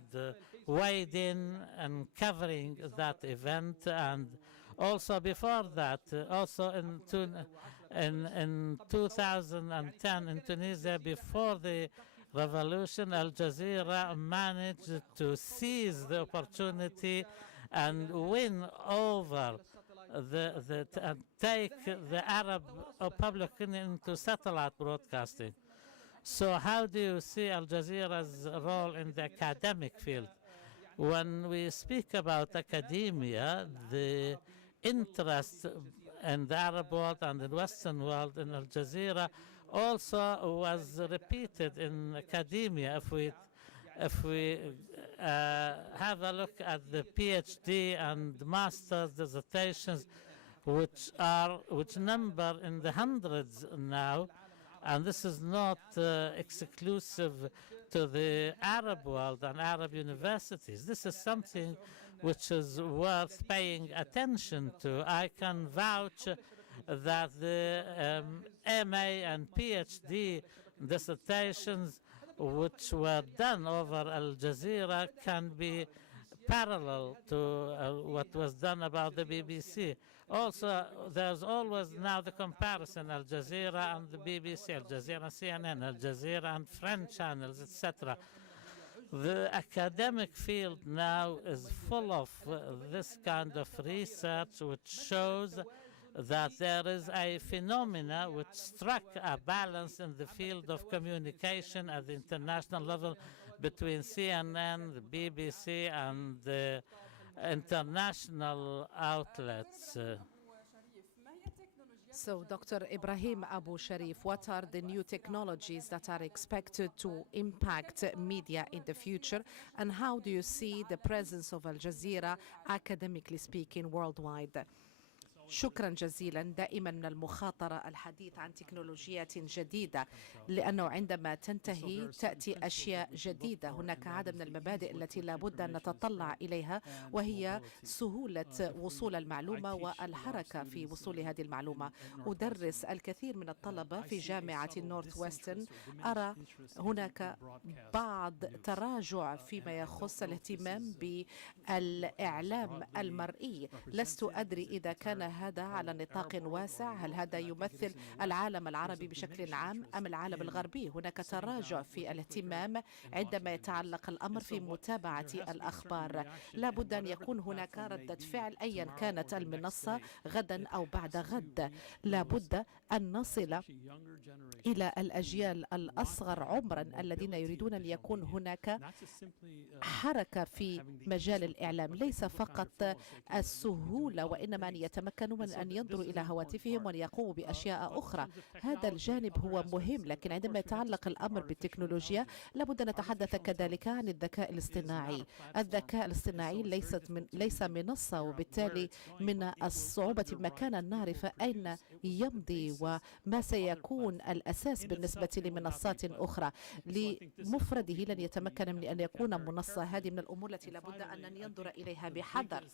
weighed in and covering that event. And also before that, also in 2010 in Tunisia, before the revolution, Al Jazeera managed to seize the opportunity and win over and take the Arab public opinion into satellite broadcasting. So how do you see Al Jazeera's role in the academic field? When we speak about academia, the interest in the Arab world and the Western world in Al Jazeera also was repeated in academia. If we have a look at the PhD and master's dissertations, which number in the hundreds now, and this is not exclusive to the Arab world and Arab universities. This is something which is worth paying attention to. I can vouch that the MA and PhD dissertations which were done over Al Jazeera can be parallel to what was done about the BBC. Also, there's always now the comparison Al Jazeera and the BBC, Al Jazeera, CNN, Al Jazeera and French channels, etc. The academic field now is full of this kind of research which shows that there is a phenomena which struck a balance in the field of communication at the international level between CNN, the BBC, and the international outlets. So, Dr. Ibrahim Abu Sharif, what are the new technologies that are expected to impact media in the future, and how do you see the presence of Al Jazeera, academically speaking, worldwide? شكرا جزيلا. دائما من المخاطرة الحديث عن تكنولوجيات جديدة، لأنه عندما تنتهي تأتي أشياء جديدة. هناك عدد من المبادئ التي لابد أن نتطلع إليها، وهي سهولة وصول المعلومة والحركة في وصول هذه المعلومة. أدرس الكثير من الطلبة في جامعة نورث ويسترن. أرى هناك بعض تراجع فيما يخص الاهتمام بالإعلام المرئي. لست أدري إذا كان هذا على نطاق واسع، هل هذا يمثل العالم العربي بشكل عام أم العالم الغربي؟ هناك تراجع في الاهتمام عندما يتعلق الأمر في متابعة الأخبار. لا بد أن يكون هناك ردة فعل أيا كانت المنصة غدا أو بعد غد. لا بد أن نصل إلى الأجيال الأصغر عمرا الذين يريدون أن يكون هناك حركة في مجال الإعلام، ليس فقط السهولة، وإنما أن يتمكنوا من أن ينظروا إلى هواتفهم وأن يقوموا بأشياء أخرى. هذا الجانب هو مهم، لكن عندما يتعلق الأمر بالتكنولوجيا لابد أن نتحدث كذلك عن الذكاء الاصطناعي. الذكاء الاصطناعي ليس منصة، وبالتالي من الصعوبة بمكان أن نعرف أين يمضي وما سيكون الأساس بالنسبة لمنصات أخرى. لمفرده لن يتمكن من أن يكون منصة. هذه من الأمور التي لابد أن ينظر إليها بحذر.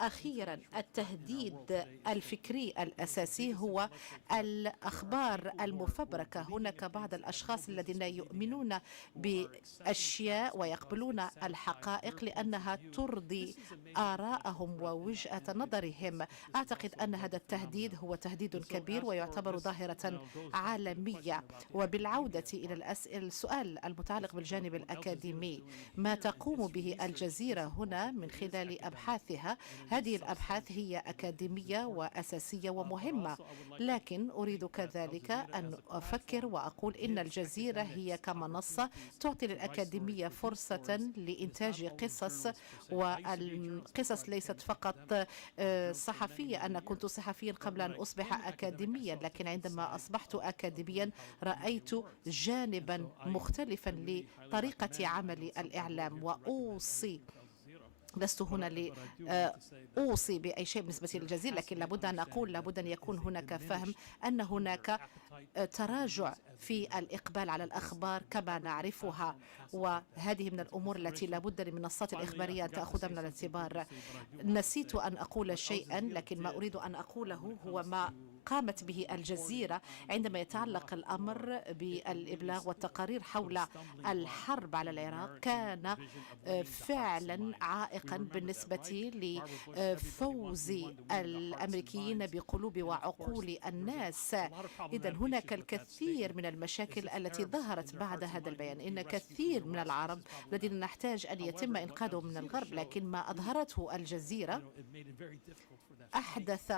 أخيرا، التهديد الفكري الأساسي هو الأخبار المفبركة. هناك بعض الأشخاص الذين يؤمنون بأشياء ويقبلون الحقائق لأنها ترضي آراءهم ووجهة نظرهم. أعتقد أن هذا التهديد هو تهديد كبير ويعتبر ظاهرة عالمية. وبالعودة إلى السؤال المتعلق بالجانب الأكاديمي، ما تقوم به الجزيرة هنا من خلال أبحاثها، هذه الأبحاث هي أكاديمية وأساسية ومهمة، لكن أريد كذلك أن أفكر وأقول إن الجزيرة هي كمنصة تعطي للأكاديمية فرصة لإنتاج قصص، والقصص ليست فقط صحفية. أنا كنت صحفيا قبل أن أصبح أكاديميا، لكن عندما أصبحت أكاديميا رأيت جانبا مختلفا لطريقة عمل الإعلام. وأوصي، لست هنا لأوصي بأي شيء بالنسبة للجزيرة، لكن لابد أن أقول لابد أن يكون هناك فهم أن هناك تراجع في الإقبال على الأخبار كما نعرفها، وهذه من الأمور التي لابد للمنصات الإخبارية أن تأخذها من الاعتبار. نسيت أن أقول شيئا، لكن ما أريد أن أقوله هو ما قامت به الجزيرة عندما يتعلق الأمر بالإبلاغ والتقارير حول الحرب على العراق. كان فعلا عائقا بالنسبة لفوز الأمريكيين بقلوب وعقول الناس. إذن هناك الكثير من المشاكل التي ظهرت بعد هذا البيان. إن كثير من العرب الذين نحتاج أن يتم إنقاذهم من الغرب، لكن ما أظهرته الجزيرة أحدث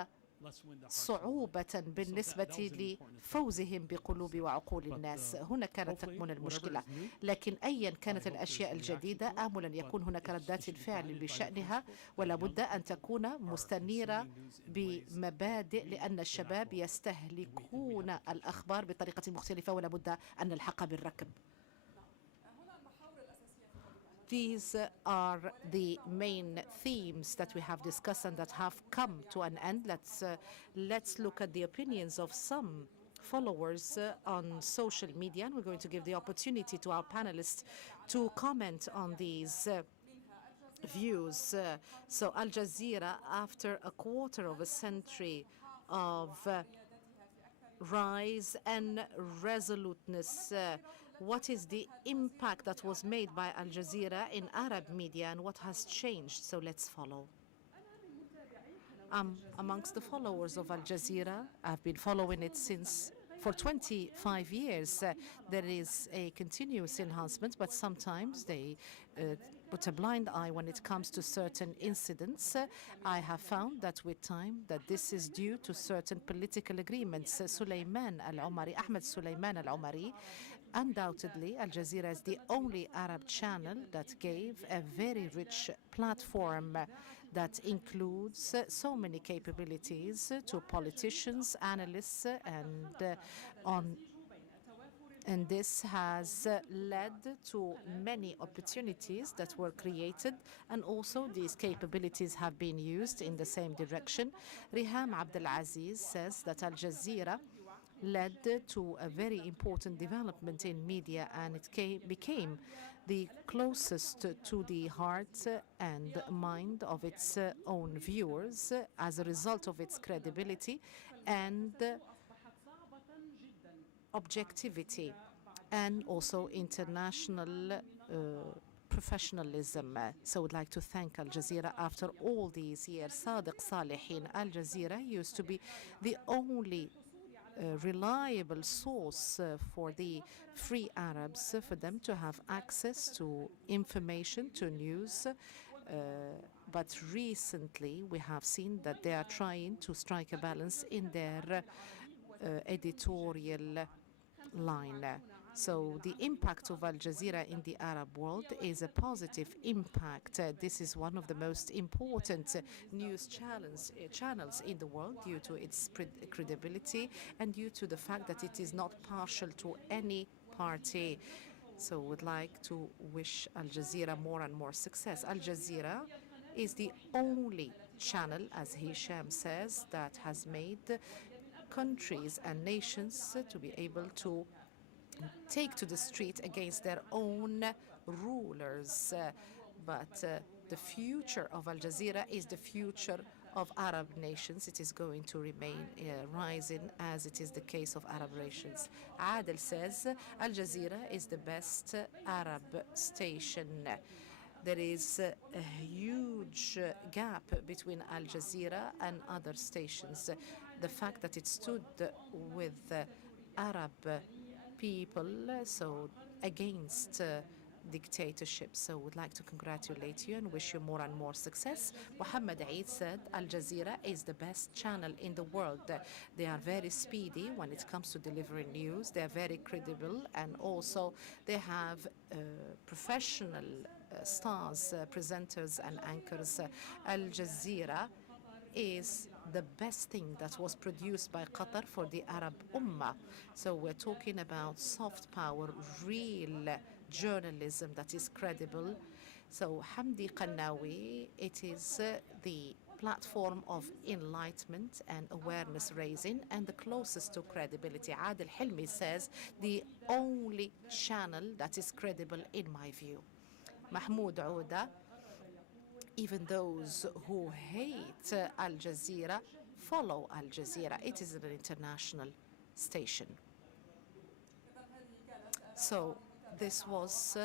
صعوبة بالنسبة لفوزهم بقلوب وعقول الناس. هنا كانت تكمن المشكلة. لكن أيا كانت الأشياء الجديدة آمل أن يكون هناك ردات فعل بشأنها، ولا بد أن تكون مستنيرة بمبادئ، لأن الشباب يستهلكون الأخبار بطريقة مختلفة ولا بد أن نلحق بالركب. These are the main themes that we have discussed and that have come to an end. Let's look at the opinions of some followers on social media, and we're going to give the opportunity to our panelists to comment on these views. So Al Jazeera, after a quarter of a century of rise and resoluteness, what is the impact that was made by Al Jazeera in Arab media and what has changed? So let's follow. Amongst the followers of Al Jazeera. I've been following it for 25 years. There is a continuous enhancement, but sometimes they put a blind eye when it comes to certain incidents. I have found that with time that this is due to certain political agreements. Sulaiman al-Omari, Ahmed Sulaiman al-Omari, undoubtedly, Al Jazeera is the only Arab channel that gave a very rich platform that includes so many capabilities to politicians, analysts, and this has led to many opportunities that were created, and also these capabilities have been used in the same direction. Riham Abdelaziz says that Al Jazeera led to a very important development in media, and it became the closest to the heart and mind of its own viewers as a result of its credibility and objectivity, and also international professionalism. So I'd like to thank Al Jazeera after all these years. Sadiq Salihin, Al Jazeera used to be the only reliable source for the free Arabs, for them to have access to information, to news. But recently we have seen that they are trying to strike a balance in their editorial line. So the impact of Al Jazeera in the Arab world is a positive impact. This is one of the most important news channels in the world due to its credibility and due to the fact that it is not partial to any party. So we'd like to wish Al Jazeera more and more success. Al Jazeera is the only channel, as Hisham says, that has made countries and nations to be able to take to the street against their own rulers. But the future of Al Jazeera is the future of Arab nations. It is going to remain rising as it is the case of Arab nations. Adel says Al Jazeera is the best Arab station. There is a huge gap between Al Jazeera and other stations. The fact that it stood with Arab people, so against dictatorship. So we'd like to congratulate you and wish you more and more success. Muhammad Eid said Al Jazeera is the best channel in the world. They are very speedy when it comes to delivering news. They are very credible, and also they have professional stars, presenters and anchors. Al Jazeera is the best thing that was produced by Qatar for the Arab Ummah. So we're talking about soft power, real journalism that is credible. So Hamdi Qannawi, it is the platform of enlightenment and awareness raising and the closest to credibility. Adil Hilmi says the only channel that is credible in my view. Mahmoud Ouda, even those who hate Al Jazeera follow Al Jazeera. It is an international station. So this was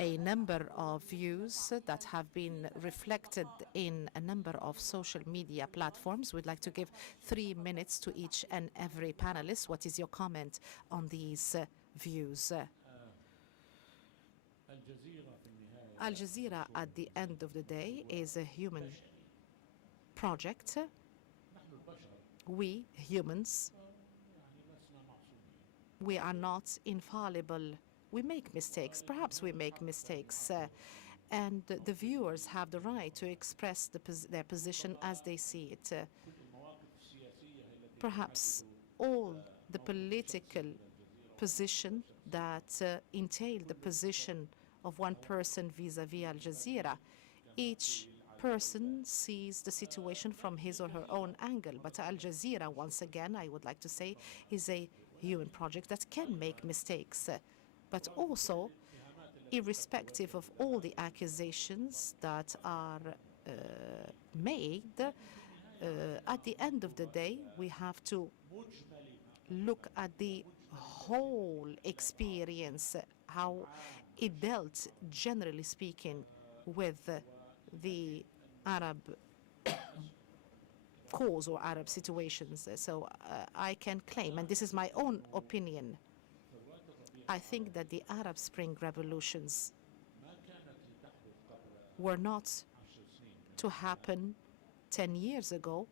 a number of views that have been reflected in a number of social media platforms. We'd like to give 3 minutes to each and every panelist. What is your comment on these views? Al Jazeera, at the end of the day, is a human project. We humans, we are not infallible. We make mistakes. Perhaps we make mistakes. And the viewers have the right to express their position as they see it. Perhaps all the political position that entail the position of one person vis-à-vis Al Jazeera, each person sees the situation from his or her own angle. But Al Jazeera, once again, I would like to say, is a human project that can make mistakes, but also, irrespective of all the accusations that are made, at the end of the day, we have to look at the whole experience, how it dealt, generally speaking, with the Arab cause or Arab situations. So I can claim, and this is my own opinion, I think that the Arab Spring revolutions were not to happen 10 years ago.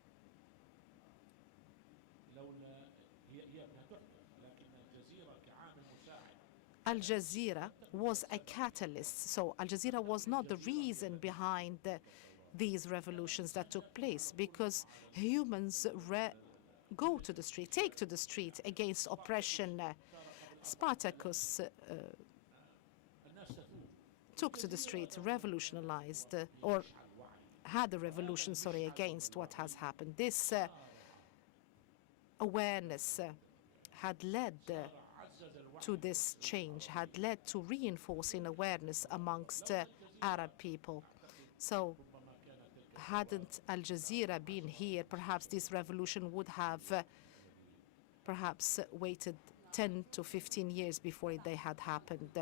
Al Jazeera was a catalyst, so Al Jazeera was not the reason behind these revolutions that took place, because humans go to the street, take to the street against oppression. Spartacus took to the street, revolutionized, or had a revolution, sorry, against what has happened. This awareness had led to this change, had led to reinforcing awareness amongst Arab people. So hadn't Al Jazeera been here, perhaps this revolution would have perhaps waited 10 to 15 years before they had happened.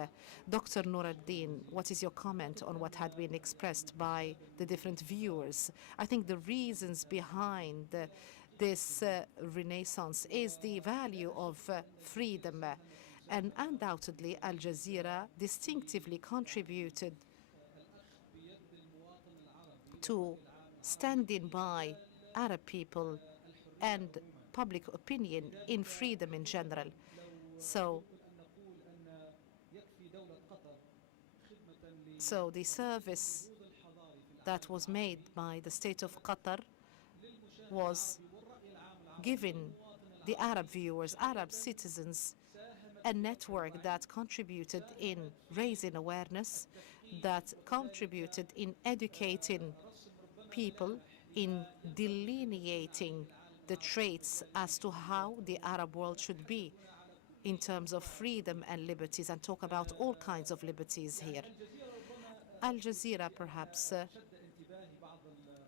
Dr. Nuruddin, what is your comment on what had been expressed by the different viewers? I think the reasons behind this renaissance is the value of freedom. And undoubtedly, Al Jazeera distinctively contributed to standing by Arab people and public opinion in freedom in general. So the service that was made by the state of Qatar was giving the Arab viewers, Arab citizens, a network that contributed in raising awareness, that contributed in educating people, in delineating the traits as to how the Arab world should be in terms of freedom and liberties, and talk about all kinds of liberties here. Al Jazeera, perhaps,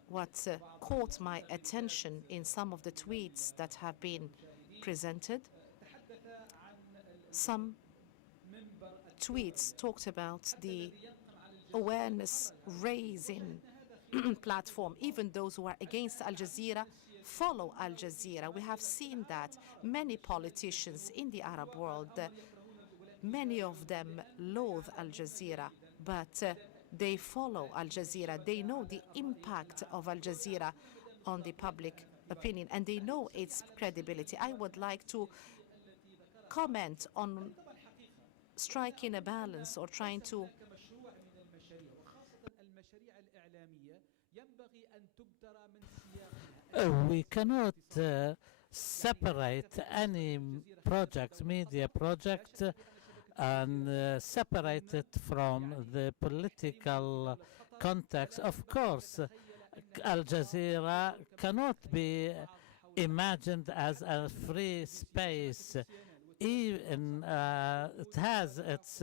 what caught my attention in some of the tweets that have been presented, some tweets talked about the awareness raising platform. Even those who are against Al Jazeera follow Al Jazeera. We have seen that many politicians in the Arab world, many of them loathe Al Jazeera, but they follow Al Jazeera. They know the impact of Al Jazeera on the public opinion, and they know its credibility. I would like to comment on striking a balance or trying to we cannot separate any project, media project, and separate it from the political context. Of course, Al Jazeera cannot be imagined as a free space. Even it has its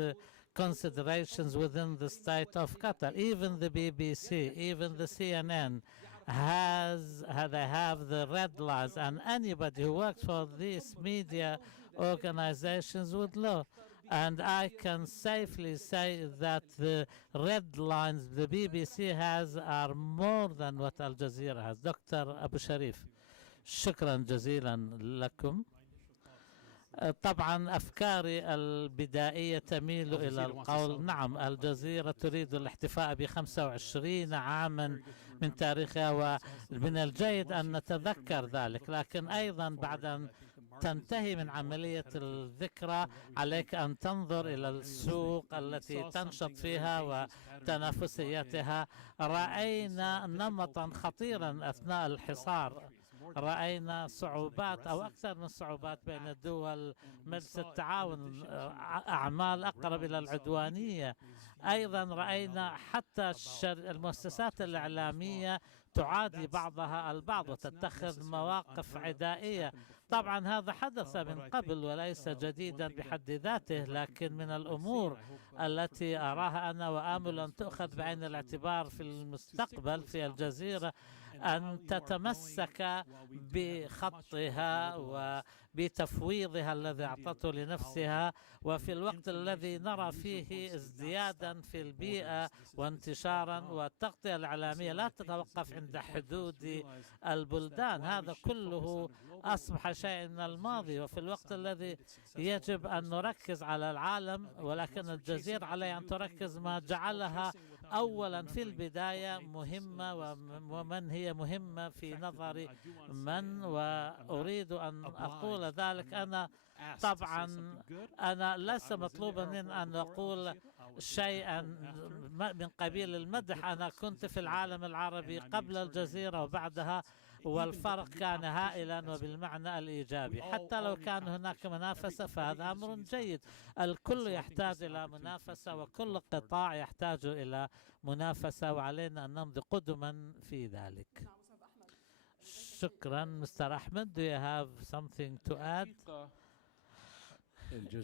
considerations within the state of Qatar. Even the BBC, even the CNN they have the red lines, and anybody who works for these media organizations would know. And I can safely say that the red lines the BBC has are more than what Al Jazeera has. Dr. Abu Sharif, شكرا جزيلا لكم. طبعا أفكاري البدائية تميل إلى القول نعم الجزيرة تريد الاحتفاء ب25 عاما من تاريخها، ومن الجيد أن نتذكر ذلك، لكن أيضا بعد أن تنتهي من عملية الذكرى عليك أن تنظر إلى السوق التي تنشط فيها وتنافسيتها. رأينا نمطا خطيرا أثناء الحصار، رأينا صعوبات أو أكثر من صعوبات بين الدول، مجلس التعاون، أعمال أقرب إلى العدوانية. أيضا رأينا حتى المؤسسات الإعلامية تعادي بعضها البعض وتتخذ مواقف عدائية. طبعا هذا حدث من قبل وليس جديدا بحد ذاته، لكن من الأمور التي أراها أنا وآمل أن تؤخذ بعين الاعتبار في المستقبل في الجزيرة أن تتمسك بخطها وبتفويضها الذي أعطته لنفسها، وفي الوقت الذي نرى فيه ازديادا في البيئة وانتشارا، والتغطية الإعلامية لا تتوقف عند حدود البلدان. هذا كله أصبح شيء من الماضي، وفي الوقت الذي يجب أن نركز على العالم، ولكن الجزيرة عليه أن تركز ما جعلها أولا في البداية مهمة ومن هي مهمة في نظر من، وأريد أن أقول ذلك. أنا طبعا أنا ليس مطلوبا من أن أقول شيئا من قبيل المدح. أنا كنت في العالم العربي قبل الجزيرة وبعدها، والفرق كان هائلا وبالمعنى الإيجابي. حتى لو كان هناك منافسة فهذا أمر جيد، الكل يحتاج إلى منافسة وكل قطاع يحتاج إلى منافسة، وعلينا أن نمضي قدما في ذلك. شكرا. مستر أحمد, do you have something to add?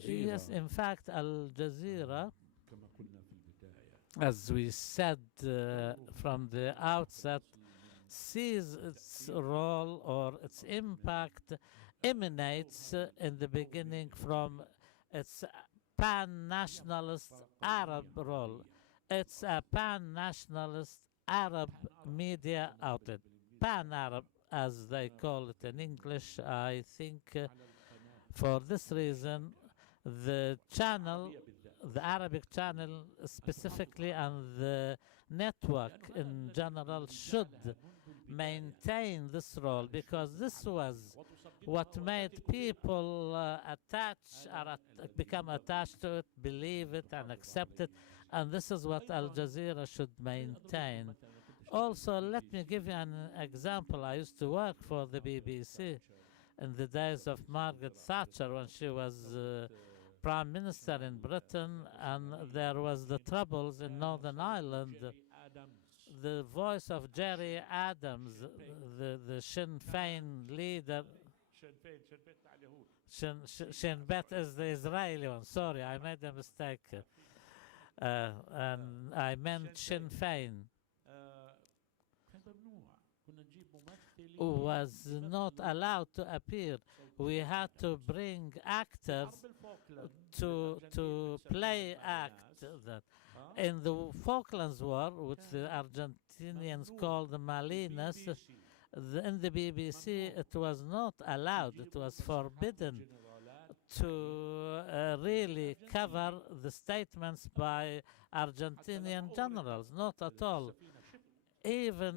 Yes, in fact, Al-Jazeera, as we said from the outset, sees its role or its impact emanates in the beginning from its pan-nationalist Arab role. It's a pan-nationalist Arab media outlet, pan-Arab as they call it in English. I think for this reason the channel, the Arabic channel specifically, and the network in general should maintain this role, because this was what made people become attached to it, believe it and accept it, and this is what Al Jazeera should maintain. Also, let me give you an example. I used to work for the BBC in the days of Margaret Thatcher when she was Prime Minister in Britain, and there was the troubles in Northern Ireland. The voice of Jerry Adams, the Sinn Féin leader. Sinn Bet is the Israeli one. Sorry, I made a mistake. And I meant Sinn Féin. Was not allowed to appear. We had to bring actors to play act that. In the Falklands War, which the Argentinians called the Malvinas, in the BBC it was not allowed, it was forbidden to really cover the statements by Argentinian generals, not at all. Even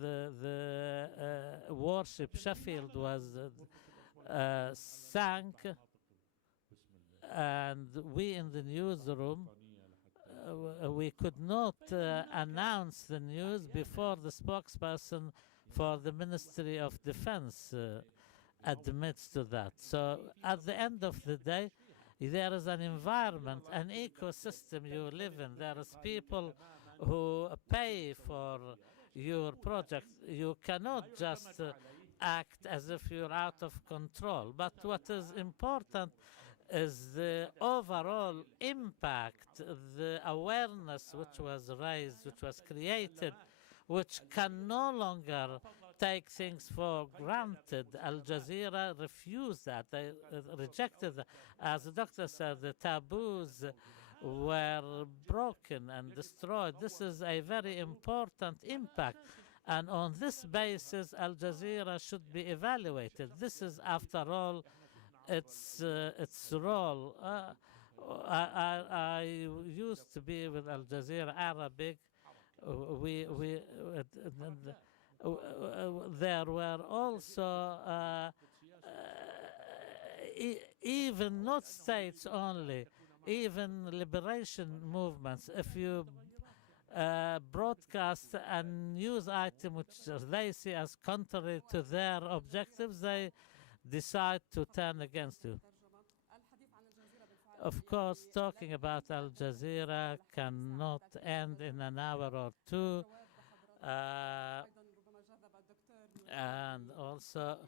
the warship Sheffield was sank, and we in the newsroom we could not announce the news before the spokesperson for the Ministry of Defense admits to that. So at the end of the day, there is an environment, an ecosystem you live in. There is people who pay for your project. You cannot just act as if you're out of control. But what is important is the overall impact, the awareness which was raised, which was created, which can no longer take things for granted. Al Jazeera refused that. They rejected that. As the doctor said, the taboos were broken and destroyed. This is a very important impact. And on this basis, Al Jazeera should be evaluated. This is, after all, its role. I used to be with Al Jazeera Arabic. There were also even not states only, even liberation movements. If you broadcast a news item which they see as contrary to their objectives, they decide to turn against you. Of course, talking about Al Jazeera cannot end in an hour or two. And also,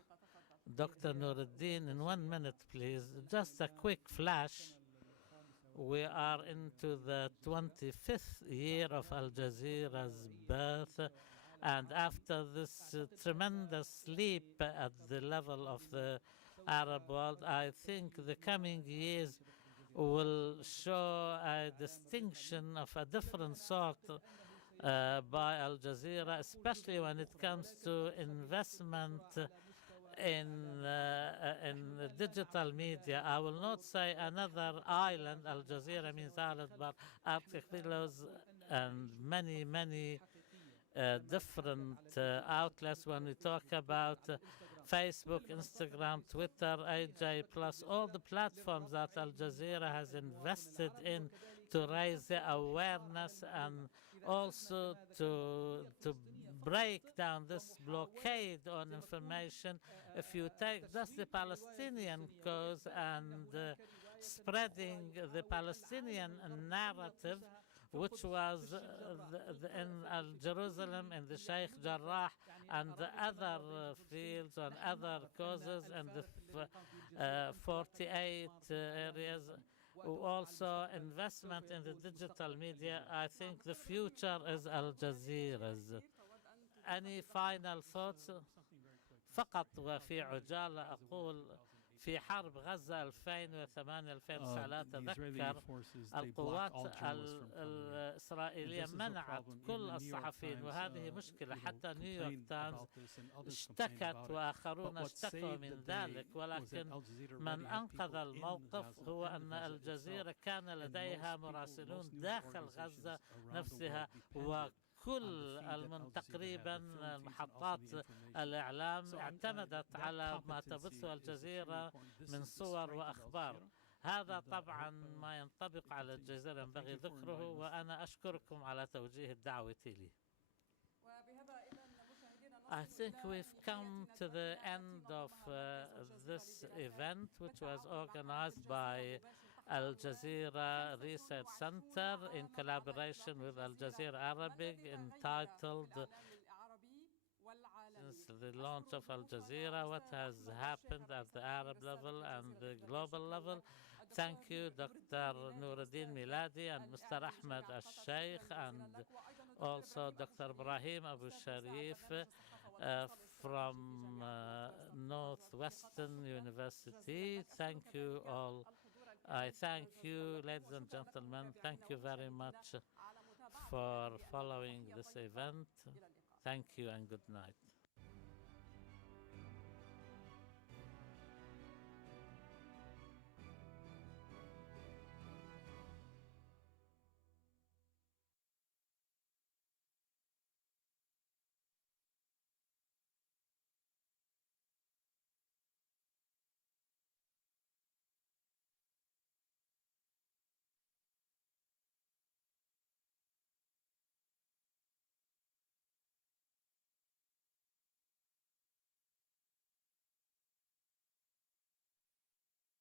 Dr. Nuruddin, in 1 minute, please. Just a quick flash. We are into the 25th year of Al Jazeera's birth, and after this tremendous leap at the level of the Arab world, I think the coming years will show a distinction of a different sort by Al Jazeera, especially when it comes to investment in digital media. I will not say another island. Al Jazeera means island, but articles and many different outlets. When we talk about Facebook, Instagram, Twitter, AJ Plus, all the platforms that Al Jazeera has invested in to raise the awareness and also to break down this blockade on information. If you take just the Palestinian cause and spreading the Palestinian narrative, which was in Jerusalem, in the Sheikh Jarrah, and the other fields and other causes, and the 48 areas. Also, investment in the digital media. I think the future is Al Jazeera's. Any final thoughts؟ فقط وفي عجالة أقول في حرب غزة 2008-2009 لا أتذكر القوات الإسرائيلية منعت كل الصحفيين، وهذه مشكلة. حتى نيويورك تايمز اشتكت وآخرون اشتكوا من ذلك، ولكن من أنقذ الموقف هو أن الجزيرة كان لديها مراسلون داخل غزة نفسها، وكل تقريبا محطات الإعلام اعتمدت على ما تبثه الجزيرة من صور وأخبار. هذا طبعا ما ينطبق على الجزيرة ينبغي ذكره، وأنا أشكركم على توجيه الدعوة لي. I think we've come to the end of this event, which was organized by Al Jazeera Research Center in collaboration with Al Jazeera Arabic, entitled since the launch of Al Jazeera, what has happened at the Arab level and the global level. Thank you, Dr. Nuruddin Miladi and Mr. Ahmed Al-Sheikh, and also Dr. Ibrahim Abu Sharif from Northwestern University. Thank you all. I thank you, ladies and gentlemen. Thank you very much for following this event. Thank you and good night.